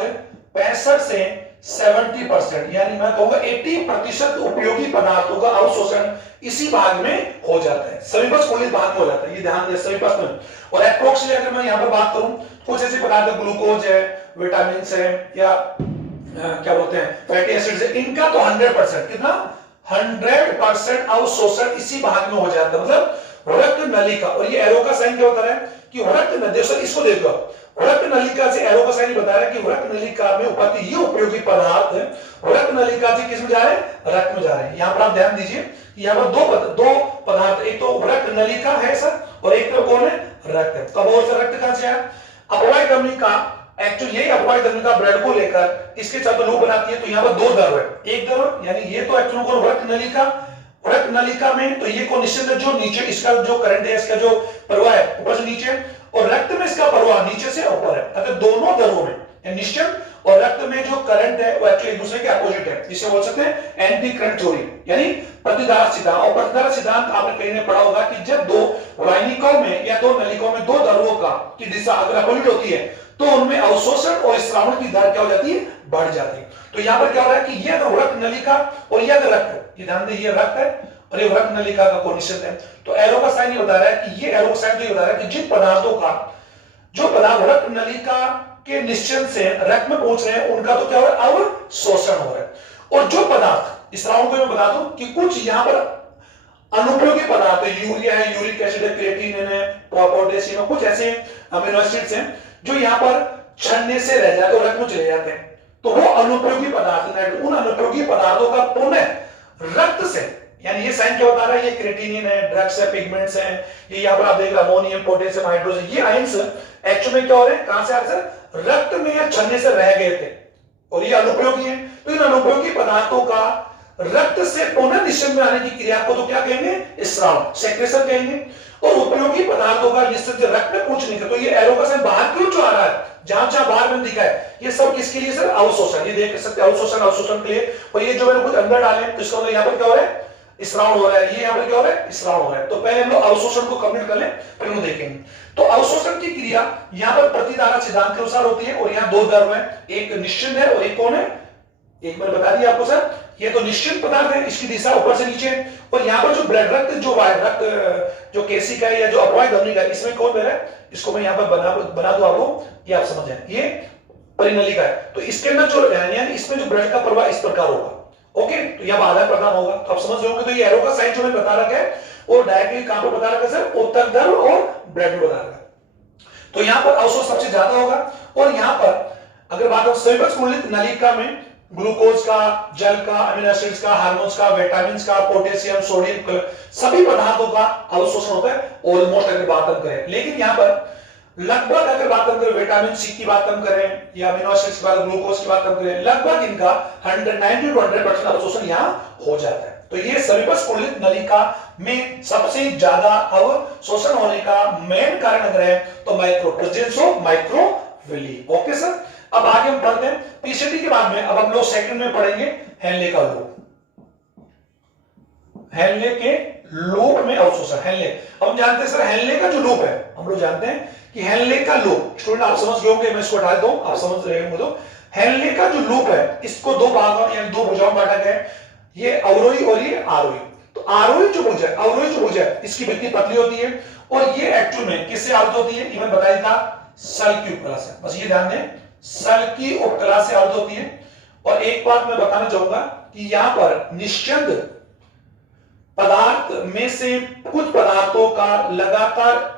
65 से 70%, यानी मैं कहूंगा 80% उपयोगी पदार्थों का अवशोषण इसी भाग में हो जाता है, समीपस्थ कुंडलित भाग में हो जाता है, ये ध्यान दें, समीपस्थ में। और एप्रोक्सीमेटली अगर मैं यहाँ पर बात करूं, कुछ ऐसे पदार्थ ग्लूकोज है, विटामिन है, या क्या बोलते हैं फैटी एसिड्स है, इनका तो 100% कितना 100% अवशोषण इसी भाग में हो जाता है, मतलब रक्त नलिका। और ये एरो का साइन क्या होता है कि रक्त नलिका, इसको देखो, रक्त नलिका से एरो का साइन बता रहा है कि रक्त नलिका में उपस्थित ये उपयोगी पदार्थ रक्त नलिका से किस में जा रहे हैं, रक्त में जा रहे हैं। यहाँ पर आप ध्यान दीजिए, यहाँ पर दो पदार्थ, एक तो रक्त नलिका है सर, और एक तो कौन है, रक्त है। तो अब रक्त कहां से आया, अपवाय धमनी का एक्चुअली यही अपवाय धमनी का ब्लड को लेकर इसके साथ लूप बनाती है। तो यहाँ पर दो द्रव है, एक द्रव यानी ये तो एक्चुअली को रक्त नलिका में, तो ये को निश्चित जो नीचे इसका जो करंट है, इसका जो प्रवाह है ऊपर से नीचे, और रक्त में इसका प्रवाह नीचे से ऊपर है। अगर दोनों द्रवों में निश्चित और रक्त में जो करंट है वो एक्चुअली एक दूसरे के अपोजिट है, जिसे बोल सकते हैं एंटी करंट थ्योरी, यानी प्रतिधारा सिद्धांत। और प्रतिधारा सिद्धांत आपने कहीं ने पढ़ा होगा कि जब दो वाहिनिकाओं में या दो नलिकाओं में दो द्रवों का की दिशा अगर अपोजिट होती है तो उनमें अवशोषण और श्रावण की दर क्या हो जाती है, बढ़ जाती है। तो यहाँ पर क्या हो रहा है कि ये तो रक्त नलिका और ये रक्त, ये ध्यान दें, ये रक्त है और ये रक्त नलिका का कोण निश्चित है। तो एरो का साइन ये बता रहा है कि ये एरो का साइन तो ये बता रहा है कि जिन पदार्थों का जो पदार्थ रक्त नलिका के निश्चल से रक्त में पहुंच रहे हैं उनका तो क्या हो रहा है, अवशोषण हो रहा है। और जो पदार्थ इस राउंड को मैं बता दूं कि कुछ यहाँ पर अनुपयोगी पदार्थ है, यूरिया है, यूरिक एसिड है, क्रिएटिनिन है, पोटेशियम है, कुछ ऐसे अमीनो एसिड्स हैं जो यहाँ पर छन्ने से रह जाते और रक्त में चले जाते हैं। तो वो अनुपयोगी पदार्थ, उन अनुपयोगी पदार्थों का पुनः रक्त से, यानी ये साइन क्या बता रहा है, ये क्रिएटिनिन है, ड्रग्स है, पिगमेंट्स है, ये यहाँ पर आप देख रहे हैं अमोनियम, पोटेशियम, हाइड्रोजन, ये आयंस एक्चुअली में क्या हो रहे हैं, कहां से आ रहे हैं, रक्त में या छन्ने से रह गए थे और ये अनुपयोगी है। तो इन अनुपयोगी पदार्थों का रक्त से पुनः निश्चल में आने की क्रिया को तो क्या कहेंगे, स्राव, सेक्रेशन कहेंगे। और उपयोगी पदार्थों का निश्चित से रक्त में पहुंचने का, तो ये एरो का साइन बाहर क्यों जो आ रहा है, जहां जहां बाहर में दिखा है, ये सब किसके लिए सर, अवशोषण, ये देख सकते हैं अवशोषण के लिए। और ये जो मैंने कुछ अंदर डाले तो इसका मतलब यहाँ पर क्या हो रहा है, स्राव हो रहा है, ये यहाँ पर क्या हो रहा है, स्राव हो रहा है। तो पहले हम लोग अवशोषण को कंप्लीट कर लें, फिर हम देखेंगे। तो अवशोषण की क्रिया यहाँ पर प्रतिधारा सिद्धांत के अनुसार होती है, और यहाँ दो द्रव है, एक निश्चित है और एक कौन है, एक मैंने बता दिया आपको सर, ये तो निश्चित पदार्थ है, इसकी दिशा ऊपर से नीचे। और यहाँ पर जो ब्लड रक्त जो केसिका है या जो अपवाय धमनी का है, इसमें कौन मेरा है, इसको मैं यहाँ पर बना दूं आपको, ये आप समझ जाए, ये परिनलिका है। तो इसके अंदर जो यानी इसमें जो ब्लड का प्रवाह इस प्रकार होगा, ओके, तो यहाँ आदान प्रदान होगा। तो आप समझ रहे होंगे। तो ये एरो का साइन जो मैंने बता रखा है वो डायरेक्टली कहां पर बता रखा है सर, उत्तक द्रव और ब्लड में बता रखा है। तो यहाँ पर अवशोषण सबसे ज्यादा होगा। और यहाँ पर अगर बात हो समीपस्थ कुंडलित नलिका में ग्लूकोज का, जल का, अमीनो एसिड्स का, हार्मोन्स का, विटामिन का, पोटेशियम, सोडियम, सभी पदार्थों का अवशोषण होता है ऑलमोस्ट, अगर बात हम करें। लेकिन यहाँ पर लगभग अगर बात हम करें विटामिन सी की बात हम करें या अमीनो एसिड्स की बात, ग्लूकोज की बात हम करें, लगभग इनका 90 to 100% अवशोषण यहाँ हो जाता है। तो ये समीपस्थ कुंडलित नलिका में सबसे ज्यादा अवशोषण होने का मेन कारण अगर है तो presence of microvilli. Okay sir, अब आगे हम पढ़ते हैं पीसीटी के बाद में। अब हम लोग सेकंड में पढ़ेंगे हेनले का लॉ। हेनले के लूप में अवशोषण। हेनले, अब हम जानते हैं सर हेनले का जो लूप है, हम लोग जानते हैं कि हेनले का लूप, स्टूडेंट आप समझ गए होंगे, मैं इसको हटा दूं, आप समझ रहे होंगे। तो हेनले का जो लूप है इसको दो भागों यानी दो भुजाओं में बांटा गया है, ये अवरोही और ये आरोही। तो आरोही जो भुजा है, अवरोही जो भुजा है इसकी भित्ति पतली होती है और ये एक्चुअल में किससे आवृत होती है, इवन बताया था सल की उपकला से। बस ये ध्यान दें, सल की उपकला से आवृत होती है। और एक बात मैं बताना चाहूंगा कि यहां पर निश्चंद पदार्थ में से कुछ पदार्थों का लगातार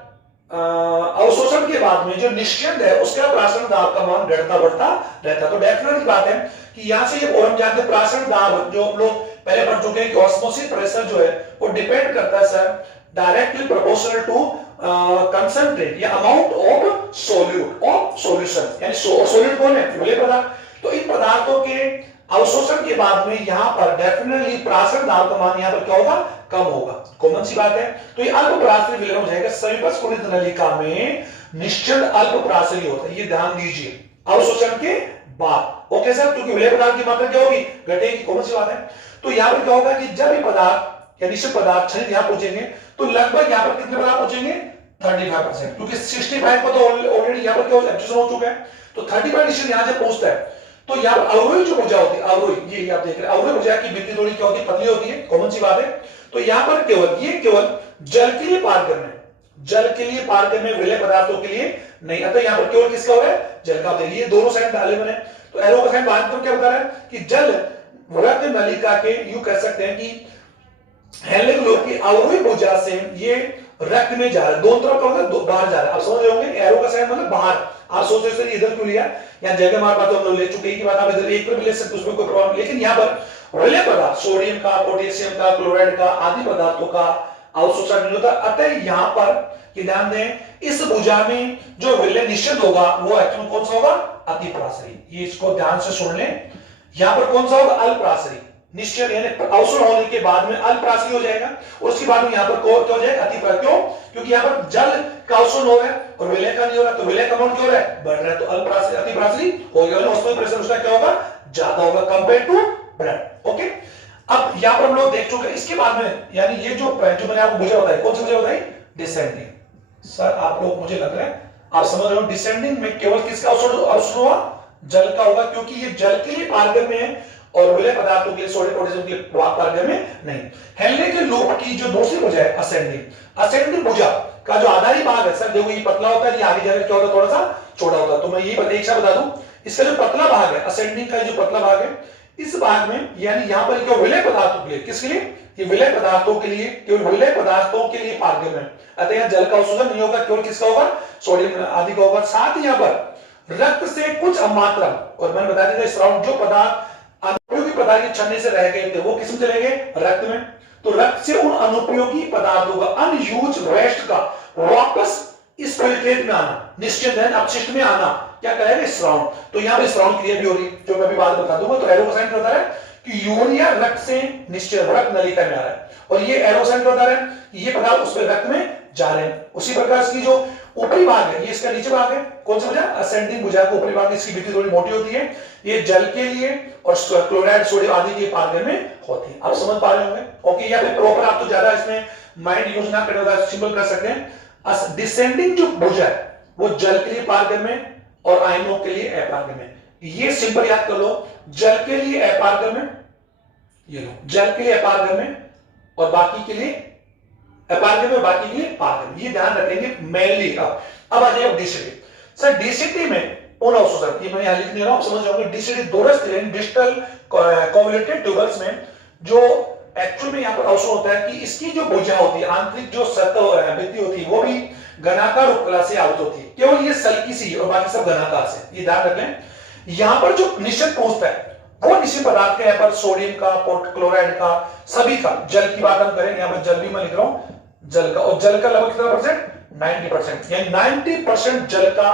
अवशोषण के बाद में जो निश्चंद है उसका प्राशन दाब का मान घटता बढ़ता रहता है। तो डेफिनेटली बात है कि यहां से ये, और हम जानते हैं प्राशन दाब जो हम लोग पहले पढ़ चुके हैं कि ऑस्मोसिस प्रेशर जो है वो डिपेंड करता है sir directly proportional to concentrate या amount of solute of solution, यानी सोल्यूट कौन है, विलेय पदार्थ। तो इन पदार्थों के अवशोषण के बाद में यहां पर डेफिनेटली प्राशन दाब का मान यहां पर क्या होगा, कम होगा, कॉमन सी बात है। तो ये अल्प प्राशरी विलयन हो जाएगा। समीपस्थ कुंडित नलिका में निश्चल अल्प प्राशरी होता है, ये ध्यान दीजिए, अवशोषण के बाद। ओके सर, क्योंकि विलय पदार्थ की मात्रा क्या होगी, घटेगी, कॉमन सी बात है। तो यहां पर क्या होगा कि जब ये पदार्थ या निश्चित पदार्थ क्षणिक यहां पहुंचेंगे तो लगभग यहां पर कितने पदार्थ पहुंचेंगे, 35%, क्योंकि 65 को तो ऑलरेडी यहां पर क्या एब्जॉर्प्शन हो चुका है। तो 35 निश्चित यहां से पहुंचता है। तो यहां पर अवरोही जो भुजा होती है, अवरोही, ये आप देख रहे हैं, अवरोही भुजा की भित्ति थोड़ी क्या होती है, पतली होती है, कॉमन सी बात है। तो यहां पर केवल जल के लिए पार करना है, जल के लिए पार करने, विलय पदार्थों के लिए नहीं। अतः यहां पर केवल किसका हो रहा है, जल का। देखिए दोनों साइड डाले मैंने, तो एरो का साइड बात तो क्या बता रहा है कि जल रक्त नलिका के, यूं कह सकते हैं कि हेनले के लूप की अवरोही भुजा से ये रक्त में जा रहा है, दोनों तरफ क्या होता है, बाहर जा रहा है। आप समझ रहे होंगे एरो का साइड मतलब बाहर। आप सोच रहे हैं इधर क्यों लिया, यहाँ जगह हमारे पास तो हम लोग ले चुके हैं कि बात, आप इधर एक पर भी ले सकते, उसमें कोई प्रॉब्लम। लेकिन यहाँ पर विलय पदार्थ सोडियम का, पोटेशियम का, क्लोराइड का आदि पदार्थों का अवशोषण नहीं होता। अतः यहाँ पर ध्यान दें, इस भुजा में जो विलय निश्चित होगा वो एक्चुअल कौन सा होगा, अति प्राशरी। ये इसको ध्यान से सुन लें, यहां पर कौन सा होगा, अल्प प्राशरी। निश्चय यानी अवशोषण होने के बाद में अल्प प्राशरी हो जाएगा, और उसके बाद में यहां पर क्या हो जाएगा, अति प्राशरी। क्यों, क्योंकि यहां पर जल का अवशोषण हो रहा है और विलय का नहीं हो रहा, तो विलय का अमाउंट क्यों हो रहा है, बढ़ रहा है। तो अल्प प्राशरी अति प्राशरी हो गया, उसमें प्रेशर उसका क्या होगा, ज्यादा होगा कंपेयर टू ब्लड। ओके, अब यहां पर हम लोग देख चुके, इसके बाद में यानी ये जो मैंने आपको भुजा बताई, कौन सी भुजा बताई, डिसेंडिंग। सर आप लोग, मुझे लग रहा है आप समझ रहे हो, डिसेंडिंग में केवल किसका अवशोषण हुआ, जल का होगा, क्योंकि ये जल के लिए पारगम्य है और विलय पदार्थों के लिए, सोडियम पोटेशियम के लिए पारगम्य नहीं। हेनले के लूप की जो दूसरी भुजा है असेंडिंग, असेंडिंग भुजा का जो आधारी भाग है सर, देखो ये पतला होता है, ये आगे जाकर क्या होता है, थोड़ा सा छोटा होता है। तो मैं ये एक साथ बता दूं, इसका जो पतला भाग है असेंडिंग का, जो पतला भाग है, इस भाग में यानी यहां पर क्या विलय पदार्थों के लिए, किसके लिए, ये विलय पदार्थों के लिए, केवल विलय पदार्थों के लिए पारगम्य है। अतः यहाँ जल का अवशोषण नहीं होगा, केवल किसका होगा, सोडियम आदि का होगा। साथ ही यहाँ पर रक्त से कुछ मात्रा, और मैंने बता दिया था जो पदार्थ अनुपयोगी पदार्थ के छन्ने से रह गए थे वो किसमें चले गए, रक्त में। तो रक्त से उन अनुपयोगी पदार्थों का, अनयूज वेस्ट का वापस इस फिल्ट्रेट में आना, निश्चित है अपशिष्ट में आना, क्या कहेंगे, स्राव। तो यहाँ पे स्राव क्रिया भी हो रही है, जो मैं अभी बात बता दूंगा। तो एरो का साइन बता रहा है कि यूरिया रक्त से निश्चित रक्त नलिका में आ रहा है, और ये एरो साइन बता रहा है कि ये पदार्थ उस पर रक्त में जा रहे हैं। उसी प्रकार इसकी जो ऊपरी भाग है, ये इसका नीचे भाग है, कौन सा भुजा, असेंडिंग भुजा का ऊपरी भाग, इसकी भित्ति थोड़ी मोटी होती है, ये जल के लिए और क्लोराइड सोडियम आदि के पारगम्य में होती है। आप समझ पा रहे होंगे। ओके, या फिर प्रॉपर आप तो ज्यादा इसमें माइंड यूज ना करने, सिंपल कर सकते हैं। डिसेंडिंग जो भुजा है वो जल के लिए पारगम्य और आयनों के लिए अपारगम्य। ये सिंपल याद कर लो, जल के लिए अपारगम्य, ये लो जल के लिए अपारगम्य और बाकी के लिए अपारगम्य, बाकी के लिए पारगम्य। ये ध्यान रखेंगे मेनली। अब आ जाइए डीसीटी। सर डीसीटी में उन अवशोषण, ये मैं यहां लिख नहीं रहा हूं, समझ जाओगे। डीसीटी दोरस डिजिटल कॉन्वोल्यूटेड ट्यूबल्स में जो एक्चुअल में यहां पर अवशोषण होता है कि इसकी जो भुजा होती है, आंतरिक जो सतह भित्ति होती है, वो भी घनाकार उपकला से आवृत होती है। केवल ये सल्की सी और बाकी सब घनाकार से, ये ध्यान रख लें। यहां पर जो निश्चित पहुंचता है वो निश्चित पदार्थ के, यहाँ पर सोडियम का, क्लोराइड का, सभी का। जल की बात हम करें, यहाँ पर जल भी मैं लिख रहा हूं, जल का, और जल का लगभग कितना परसेंट, 90%, यानी 90% जल का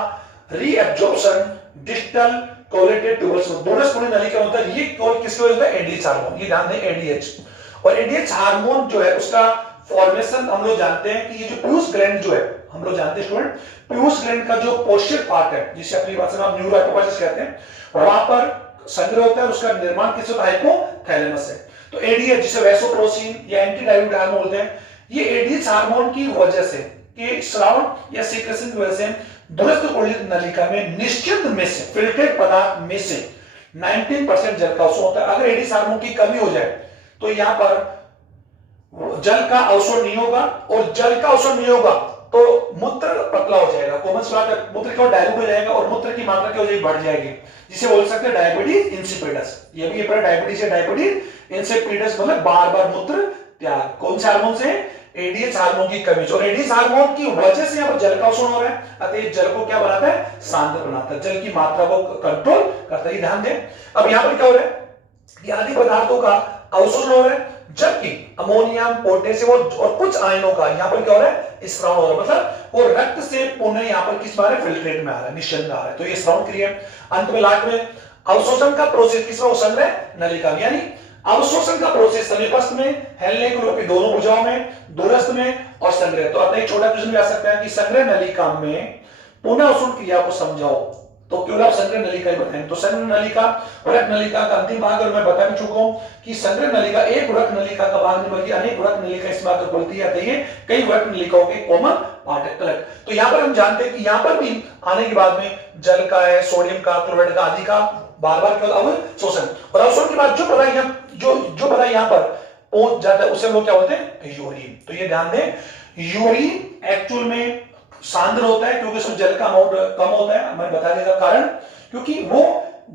रीएब्जॉर्प्शन डिजिटल कॉन्वोल्यूटेड ट्यूबल्स में, बोनस कुंडी नलिका होता है। ये किसकी वजह से, एडीएच हार्मोन, ये ध्यान दें एडीएच। और एडीएच हार्मोन जो है उसका फॉर्मेशन हम लोग जानते हैं कि ये जो प्यूस ग्लैंड जो है, हम लोग जानते हैं स्टूडेंट, प्यूस ग्लैंड का जो पोस्चर पार्ट है, जिसे अपनी भाषा में आप न्यूरोहाइपोफाइसिस कहते हैं, वहां पर संग्रह होता है, उसका निर्माण किससे होता है, हाइपोथैलेमस से। तो एडीएच जिसे वैसोप्रोसिन या एंटी डायबिटिक हार्मोन बोलते हैं, ये एडीएच हार्मोन की वजह से कि स्राव या सीक्रेशन की वजह से दूरस्थ कुंडलित नलिका में निश्चित में से फिल्ट्रेट पदार्थ में से 19% जल का अवशोषण होता है। अगर एडीएच हार्मोन की कमी हो जाए तो यहां पर जल का अवशोषण नहीं होगा, और जल का अवशोषण नहीं होगा तो मूत्र पतला हो जाएगा, कॉमन सी बात है, मूत्र का डायल्यूट हो जाएगा और मूत्र की मात्रा क्या हो जाएगी, बढ़ जाएगी, जिसे बोल सकते हैं डायबिटीज इंसिपिडस। ये भी डायबिटीज है, डायबिटीज इंसिपिडस मतलब बार बार मूत्र त्याग। कौन से हार्मोन से, एडीएच हार्मोन की कमी, और एडीएच हार्मोन की वजह से यहाँ पर जल का अवशोषण हो रहा है, अतः जल को क्या बनाता है, सांद्र बनाता है, जल की मात्रा को कंट्रोल करता है। ध्यान दें, अब यहाँ पर क्या हो रहा है, आदि पदार्थों का अवशोषण हो रहा है, जबकि अमोनियम, पोटेशियम और कुछ आयनों का यहाँ पर क्या हो रहा है, स्राव हो रहा है, मतलब वो रक्त से पुनः यहाँ पर किस बार फिल्ट्रेट में आ रहा है, निश्चल में आ रहा है, तो ये स्राव क्रिया। अंत में लास्ट में अवशोषण का प्रोसेस किस में, संग्रह नलिका में, यानी अवशोषण का प्रोसेस समीपस्थ में, हेलने के रूप में दोनों भुजाओं में, दूरस्थ में और संग्रह। तो अतः एक छोटा क्वेश्चन भी आ सकता है कि संग्रह नलिका में पुनः अवशोषण क्रिया को समझाओ, तो केवल आप संग्रह नलिका ही बताएंगे। तो संग्रह नलिका और एक नलिका का अंतिम भाग और मैं बता भी चुका हूं कि संग्रह नलिका एक वृक्क नलिका का भाग नहीं बल्कि अनेक वृक्क नलिका इस बात को बोलती है, ये कई वृक्क नलिकाओं के कॉमन पार्ट है अलग। तो यहाँ पर हम जानते हैं कि यहाँ पर भी आने के बाद में जल का है, सोडियम का, क्लोराइड का आदि का बार बार क्या अवशोषण, और अवशोषण के बाद जो पदार्थ यहाँ पर पहुंच जाता है उसे हम लोग क्या बोलते हैं, यूरिन। तो ये ध्यान दें, यूरिन एक्चुअल में सांद्र होता है क्योंकि उसमें जल का अमाउंट कम होता है, मैं बता देगा कारण, क्योंकि वो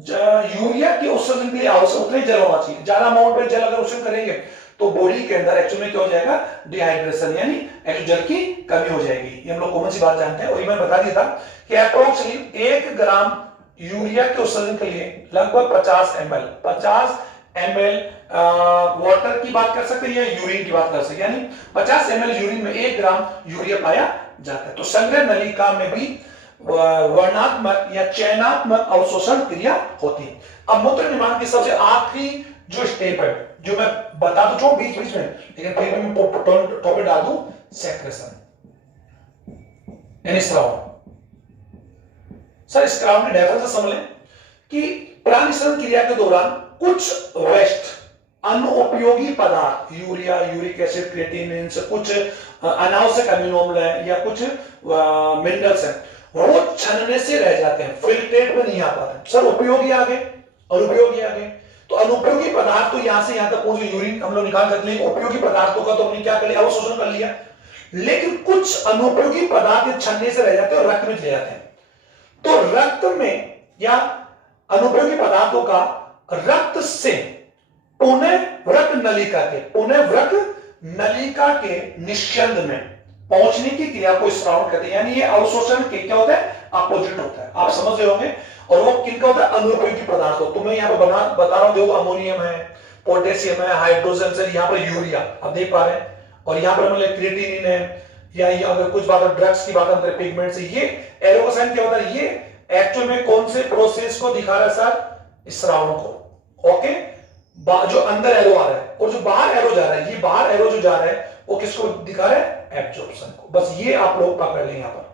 यूरिया के उत्सर्जन के लिए आवश्यक उतना ही जल होना चाहिए। ज्यादा अमाउंट में जल अगर उत्सर्जन करेंगे तो बॉडी के अंदर एक्चुअल में क्या हो जाएगा, डिहाइड्रेशन, यानी जल की कमी हो जाएगी। ये हम लोग कॉमन सी बात जानते हैं, और ये मैं बता देता कि अप्रोक्सीमेटली 1 ग्राम यूरिया के उत्सर्जन के लिए लगभग 50 ml वाटर की बात कर सकते हैं या यूरिन की बात कर सकते हैं, यानी 50 ml यूरिन में 1 ग्राम यूरिया पाया जाता है। तो संग्रह नलिका में भी वर्णात्मक या चयनात्मक अवशोषण क्रिया होती है। अब मूत्र निर्माण की सबसे आखिरी जो स्टेप है, जो मैं बता दूं बीच बीच में, लेकिन फिर भी मैं टॉपिक डाल दूं, सेक्रेशन यानी स्राव। सर स्राव में डेफिनेशन समझ लें कि परागनिषेचन क्रिया के दौरान कुछ वेस्ट अनुपयोगी पदार्थ, यूरिया, यूरिक एसिड, क्रिएटिनिन से कुछ अनावश्यक अमीनो अम्ल है या कुछ मिनरल्स हैं, वो छनने से रह जाते हैं, फिल्ट्रेट में नहीं आ पाते। सर उपयोगी आ गए और उपयोगी आ गए, तो अनुपयोगी पदार्थ तो यहां से यहां तक पहुंचे, यूरिन हम लोग निकाल सकते हैं, उपयोगी पदार्थों का तो हमने क्या कर लिया, अवशोषण कर लिया, लेकिन कुछ अनुपयोगी पदार्थ छनने से रह जाते हैं और रक्त में चले जाते हैं। तो रक्त में या अनुपयोगी पदार्थों का रक्त से पुनः वृक्क नलिका के निश्चंद में पहुंचने की क्रिया को स्राव कहते हैं, यानी ये अवशोषण के क्या होता है, अपोजिट होता है, आप समझ रहे होंगे। और वो किनका होता है, अनुपयोगी पदार्थ। तो मैं यहाँ पे बता रहा हूं, देखो अमोनियम है, पोटेशियम है, हाइड्रोजन से, यहाँ पर यूरिया आप देख पा रहे हैं, और यहाँ पर मतलब क्रिएटिनिन है, या ये अगर कुछ बात ड्रग्स की बात करें, पिगमेंट से, ये एरो का साइन क्या होता है, ये एक्चुअल में कौन से प्रोसेस को दिखा रहा है सर, स्राव को। ओके, जो अंदर एरो आ रहा है और जो बाहर एरो जा रहा है, ये बाहर एरो जो जा रहा है वो किसको दिखा रहा है, एब्जॉर्प्शन को। बस ये आप लोग पकड़ लें यहां पर।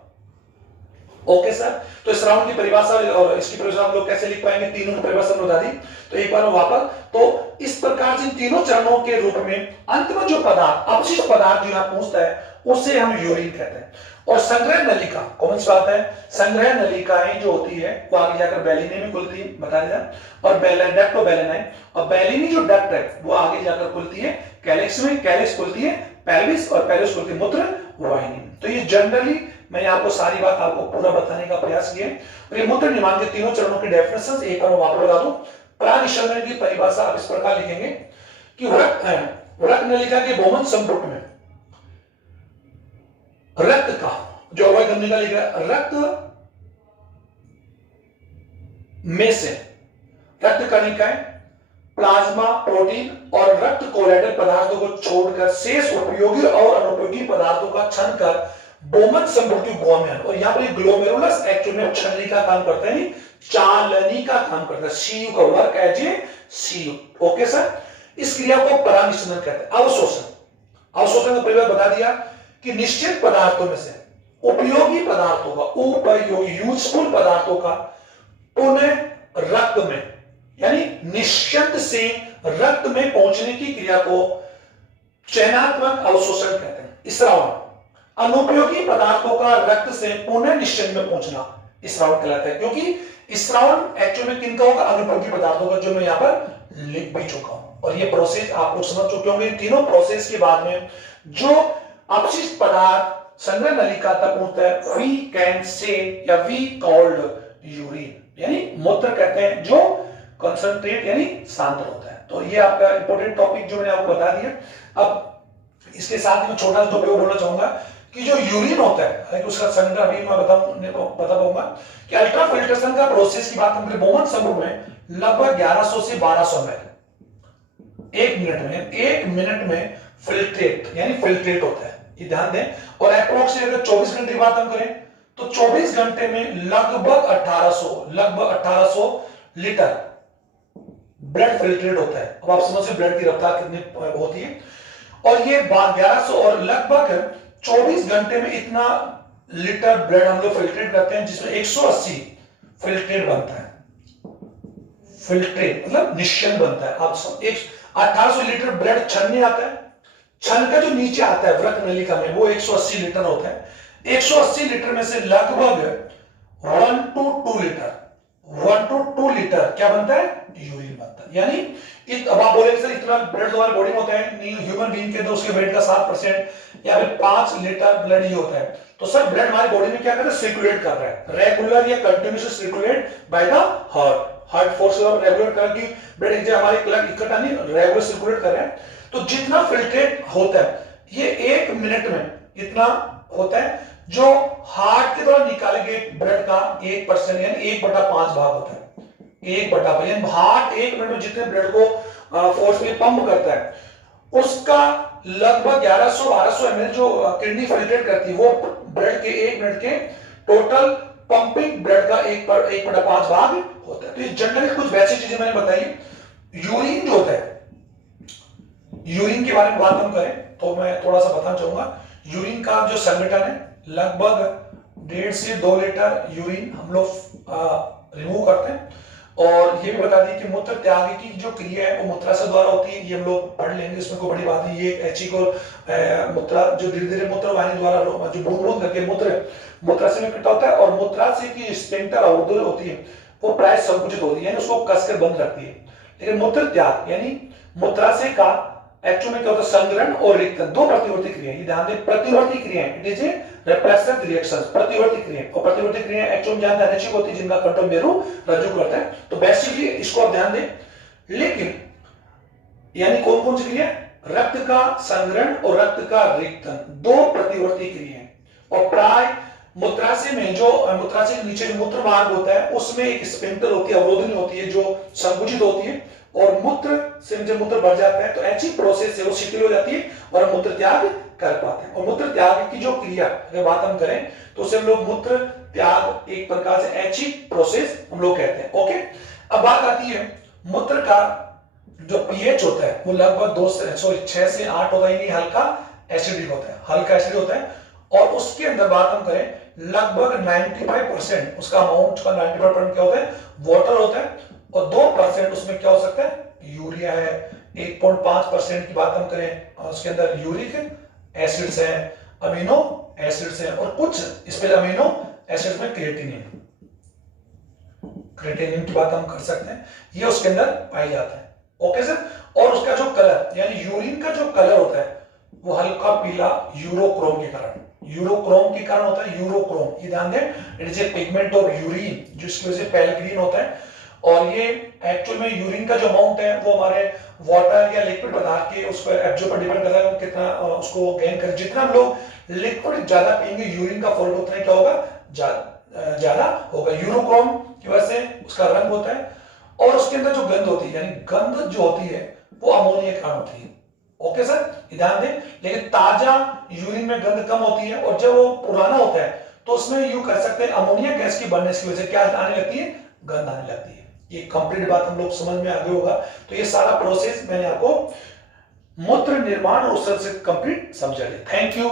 ओके सर, तो स्राव की परिभाषा और इसकी परिभाषा हम लोग कैसे लिख पाएंगे, तीनों की परिभाषा हमने बता दी। तो एक बार वापस, तो इस प्रकार से तीनों चरणों के रूप में अंत में जो पदार्थ, अपशिष्ट पदार्थ जो यहां पहुंचता है उसे हम यूरिन कहते हैं। और संग्रह नलिका, कौन सी बात है, संग्रह नलिकाएं जो होती है वो आगे जाकर बैलिनी में खुलती है, बता दिया, और डक्ट और बैलेनाइन, और बैलिनी जो डक्ट है वो आगे जाकर खुलती है कैलिक्स में, कैलिक्स खुलती है पेल्विस, और पेल्विस खुलती है मूत्र वाहिनी। तो ये जनरली मैंने आपको सारी बात आपको पूरा बताने का प्रयास किया। और ये मूत्र निर्माण के तीनों चरणों के डेफिनेशंस एक बार वापस बता दूं। परागनिषेचन की परिभाषा आप इस प्रकार लिखेंगे कि वृक्क नलिका के बोमन संपुट में रक्त का जो अवयव नलिका लिख रहा है, रक्त में से रक्त कणिकाएं, प्लाज्मा, प्रोटीन और रक्त कोलेडल पदार्थों को छोड़कर शेष उपयोगी और अनुपयोगी पदार्थों का छन कर बोमन संपुट की गोमेन, और यहां पर ग्लोमेरुलस एक्चुअल में छलनी का काम करता है, चालनी का काम करता है, सीयू का work as a CU. Okay sir, इस क्रिया को परागनिषेचन कहते हैं। अवशोषण का परिवार बता दिया कि निश्चित पदार्थों में से उपयोगी पदार्थों का, उपयोगी यूजफुल पदार्थों का पुनः रक्त में, यानी निश्चंद से रक्त में पहुंचने की क्रिया को चयनात्मक अवशोषण कहते हैं। स्रावन, अनुपयोगी पदार्थों का रक्त से पुनः निश्चय में पहुंचना स्रावन कहलाता है, क्योंकि स्रावन एक्चुअली में किनका होगा, अनुपयोगी पदार्थों का, जो मैं यहां पर लिख भी चुका हूं। और ये प्रोसेस आप लोग समझ चुके होंगे। तीनों प्रोसेस के बाद में जो अपशिष्ट पदार्थ संग्रह नलिका तक पहुंचता है, वी कैन से या वी कॉल्ड यूरिन, यानी मूत्र कहते हैं, जो कंसंट्रेट यानी सांद्र होता है। तो ये आपका इंपॉर्टेंट टॉपिक जो मैंने आपको बता दिया। अब इसके साथ में छोटा सा टॉपिक बोलना चाहूंगा कि जो यूरिन होता है उसका संग्रह अभी मैं बता पाऊंगा कि अल्ट्रा फिल्ट्रेशन का प्रोसेस की बात हम करें, बोमन समूह में लगभग 1100 से 1200 ml एक मिनट में फिल्ट्रेट यानी फिल्ट्रेट होता है, ये ध्यान दें। और अप्रोक्सीमेट अगर 24 घंटे की बात हम करें तो 24 घंटे में लगभग 1800 लीटर ब्लड फिल्ट्रेट होता है। अब आप समझ ब्लड की रफ्तार कितनी होती है, और ये 1100 और लगभग 24 घंटे में इतना लीटर ब्लड हम लोग फिल्ट्रेट करते हैं, जिसमें 180 फिल्ट्रेट बनता है। फिल्ट्रेट मतलब निश्चल बनता है। आप 1800 लीटर ब्लड छन्ने आता है, छन का जो नीचे आता है व्रत नलिका में वो 180 लीटर होता है। 180 लीटर में से लगभग 1 to 2 लीटर क्या बनता है, यूरिन बनता है। यानी अब आप बोलेंगे सर इतना ब्लड हमारे बॉडी में होता है, नहीं, ह्यूमन बीइंग के तो उसके वेट का 7% या फिर 5 लीटर ब्लड ही होता है। तो सर ब्लड हमारी बॉडी में क्या कर रहा है, सर्कुलेट कर रहा है, रेगुलर या continuous circulate by the heart force regular करके ब्लड एक जगह हमारे क्लग इकट्ठा नहीं, रेगुलर सर्कुलेट कर रहे हैं। तो जितना फिल्ट्रेट होता है ये 1 मिनट में इतना होता है, जो हार्ट के द्वारा निकाले गए ब्लड का 1% यानी 1/5 भाग होता है। 1/5 यानी हार्ट 1 मिनट में जितने ब्लड को फोर्स में पंप करता है, उसका लगभग 1100-1200 ml जो किडनी फिल्ट्रेट करती है, वो ब्लड के 1 मिनट के टोटल पंपिंग ब्लड का 1/5 भाग होता है। तो ये जनरली कुछ वैसी चीजें मैंने बताई। यूरिन जो होता है, यूरिन के बारे में बात हम करें तो मैं थोड़ा सा बताना चाहूंगा। यूरिन का जो संगठन है, लगभग 1.5 से 2 लीटर यूरिन हम लोग रिमूव करते हैं। और ये भी बता दी कि मूत्र त्याग की जो क्रिया है वो मूत्राशय द्वारा होती है, ये हम लोग पढ़ लेंगे, इसमें कोई बड़ी बात नहीं। ये ऐसी को मूत्रा जो धीरे धीरे मूत्र वाहिनी द्वारा जो बूंद बूंद करके मूत्राशय में इकट्ठा होता है, और मूत्राशय की स्फिंक्टर अवरोध होती है वो प्राय संकुचित होती है, यानी उसको कसकर बंद रखती है। लेकिन मूत्र त्याग यानी मूत्राशय का एक्चुअली में क्या होता है, संग्रहण और रिक्तन, दो प्रतिवर्ती क्रियाएं। ये ध्यान दें, प्रतिवर्ती क्रियाएं, it is a repressive reactions, प्रतिवर्ती क्रियाएं। और प्रतिवर्ती क्रियाएं एक्चुअली में जानते हैं होती है, जिनका कंट्रोल मेरु रज्जु करता है। तो बेसिकली इसको आप ध्यान दें। लेकिन यानी कौन कौन सी क्रिया, रक्त का संग्रहण और रक्त का रिक्तन, दो प्रतिवर्ती क्रियाएं। और प्राय मूत्राशय में जो मूत्राशय के नीचे जो मूत्र मार्ग होता है उसमें एक स्फिंक्टर होती है, अवरोधनी होती है, जो संकुचित होती है, और मूत्र से जब मूत्र बढ़ जाता है तो ऐसी प्रोसेस से वो शिथिल हो जाती है और हम मूत्र त्याग कर पाते हैं। और मूत्र त्याग की जो क्रिया अगर बात हम करें तो उसे हम लोग मूत्र त्याग एक प्रकार से ऐसी प्रोसेस हम लोग कहते हैं। ओके, अब बात आती है मूत्र का जो पीएच होता है वो लगभग 6 से 8 होता है, यानी हल्का एसिडिक होता है, हल्का एसिडिक होता है। और उसके अंदर बात हम करें लगभग 95% उसका अमाउंट का 95% क्या होता है, वाटर होता है, और 2% उसमें क्या हो सकता है, यूरिया है। 1.5% की बात हम करें उसके अंदर यूरिक एसिड्स हैं, अमीनो एसिड्स हैं, और कुछ इस पे अमीनो एसिड्स में क्रिएटिनिन की बात हम कर सकते हैं, ये उसके अंदर पाए जाते हैं। Okay sir. और उसका जो कलर यानी यूरिन का जो कलर होता है वो हल्का पीला यूरोक्रोम के कारण होता है। यूरोक्रोम, ये ध्यान दें, it is a pigment of urine, जिसकी वजह से पेल ग्रीन होता है। और ये एक्चुअल में यूरिन का जो अमाउंट है वो हमारे वाटर या लिक्विड पदार्थ के उस पर एब्जॉर्ब पर डिपेंड करता है, कितना उसको गेन करें। जितना हम लोग लिक्विड ज्यादा पिएंगे यूरिन का फॉल्ट उतना क्या होगा, ज्यादा होगा। यूरोक्रोम की वजह से उसका रंग होता है। और उसके अंदर जो गंध होती है, यानी गंध जो होती है वो अमोनिया के कारण होती है। ओके सर, ध्यान दें। लेकिन ताजा यूरिन में गंध कम होती है, और जब वो पुराना होता है तो उसमें यूं कर सकते हैं अमोनिया गैस की बढ़ने की वजह से क्या आने लगती है, गंध आने लगती है। ये कंप्लीट बात हम लोग समझ में आगे होगा। तो ये सारा प्रोसेस मैंने आपको मूत्र निर्माण और उससे कंप्लीट समझा दिया। Thank you.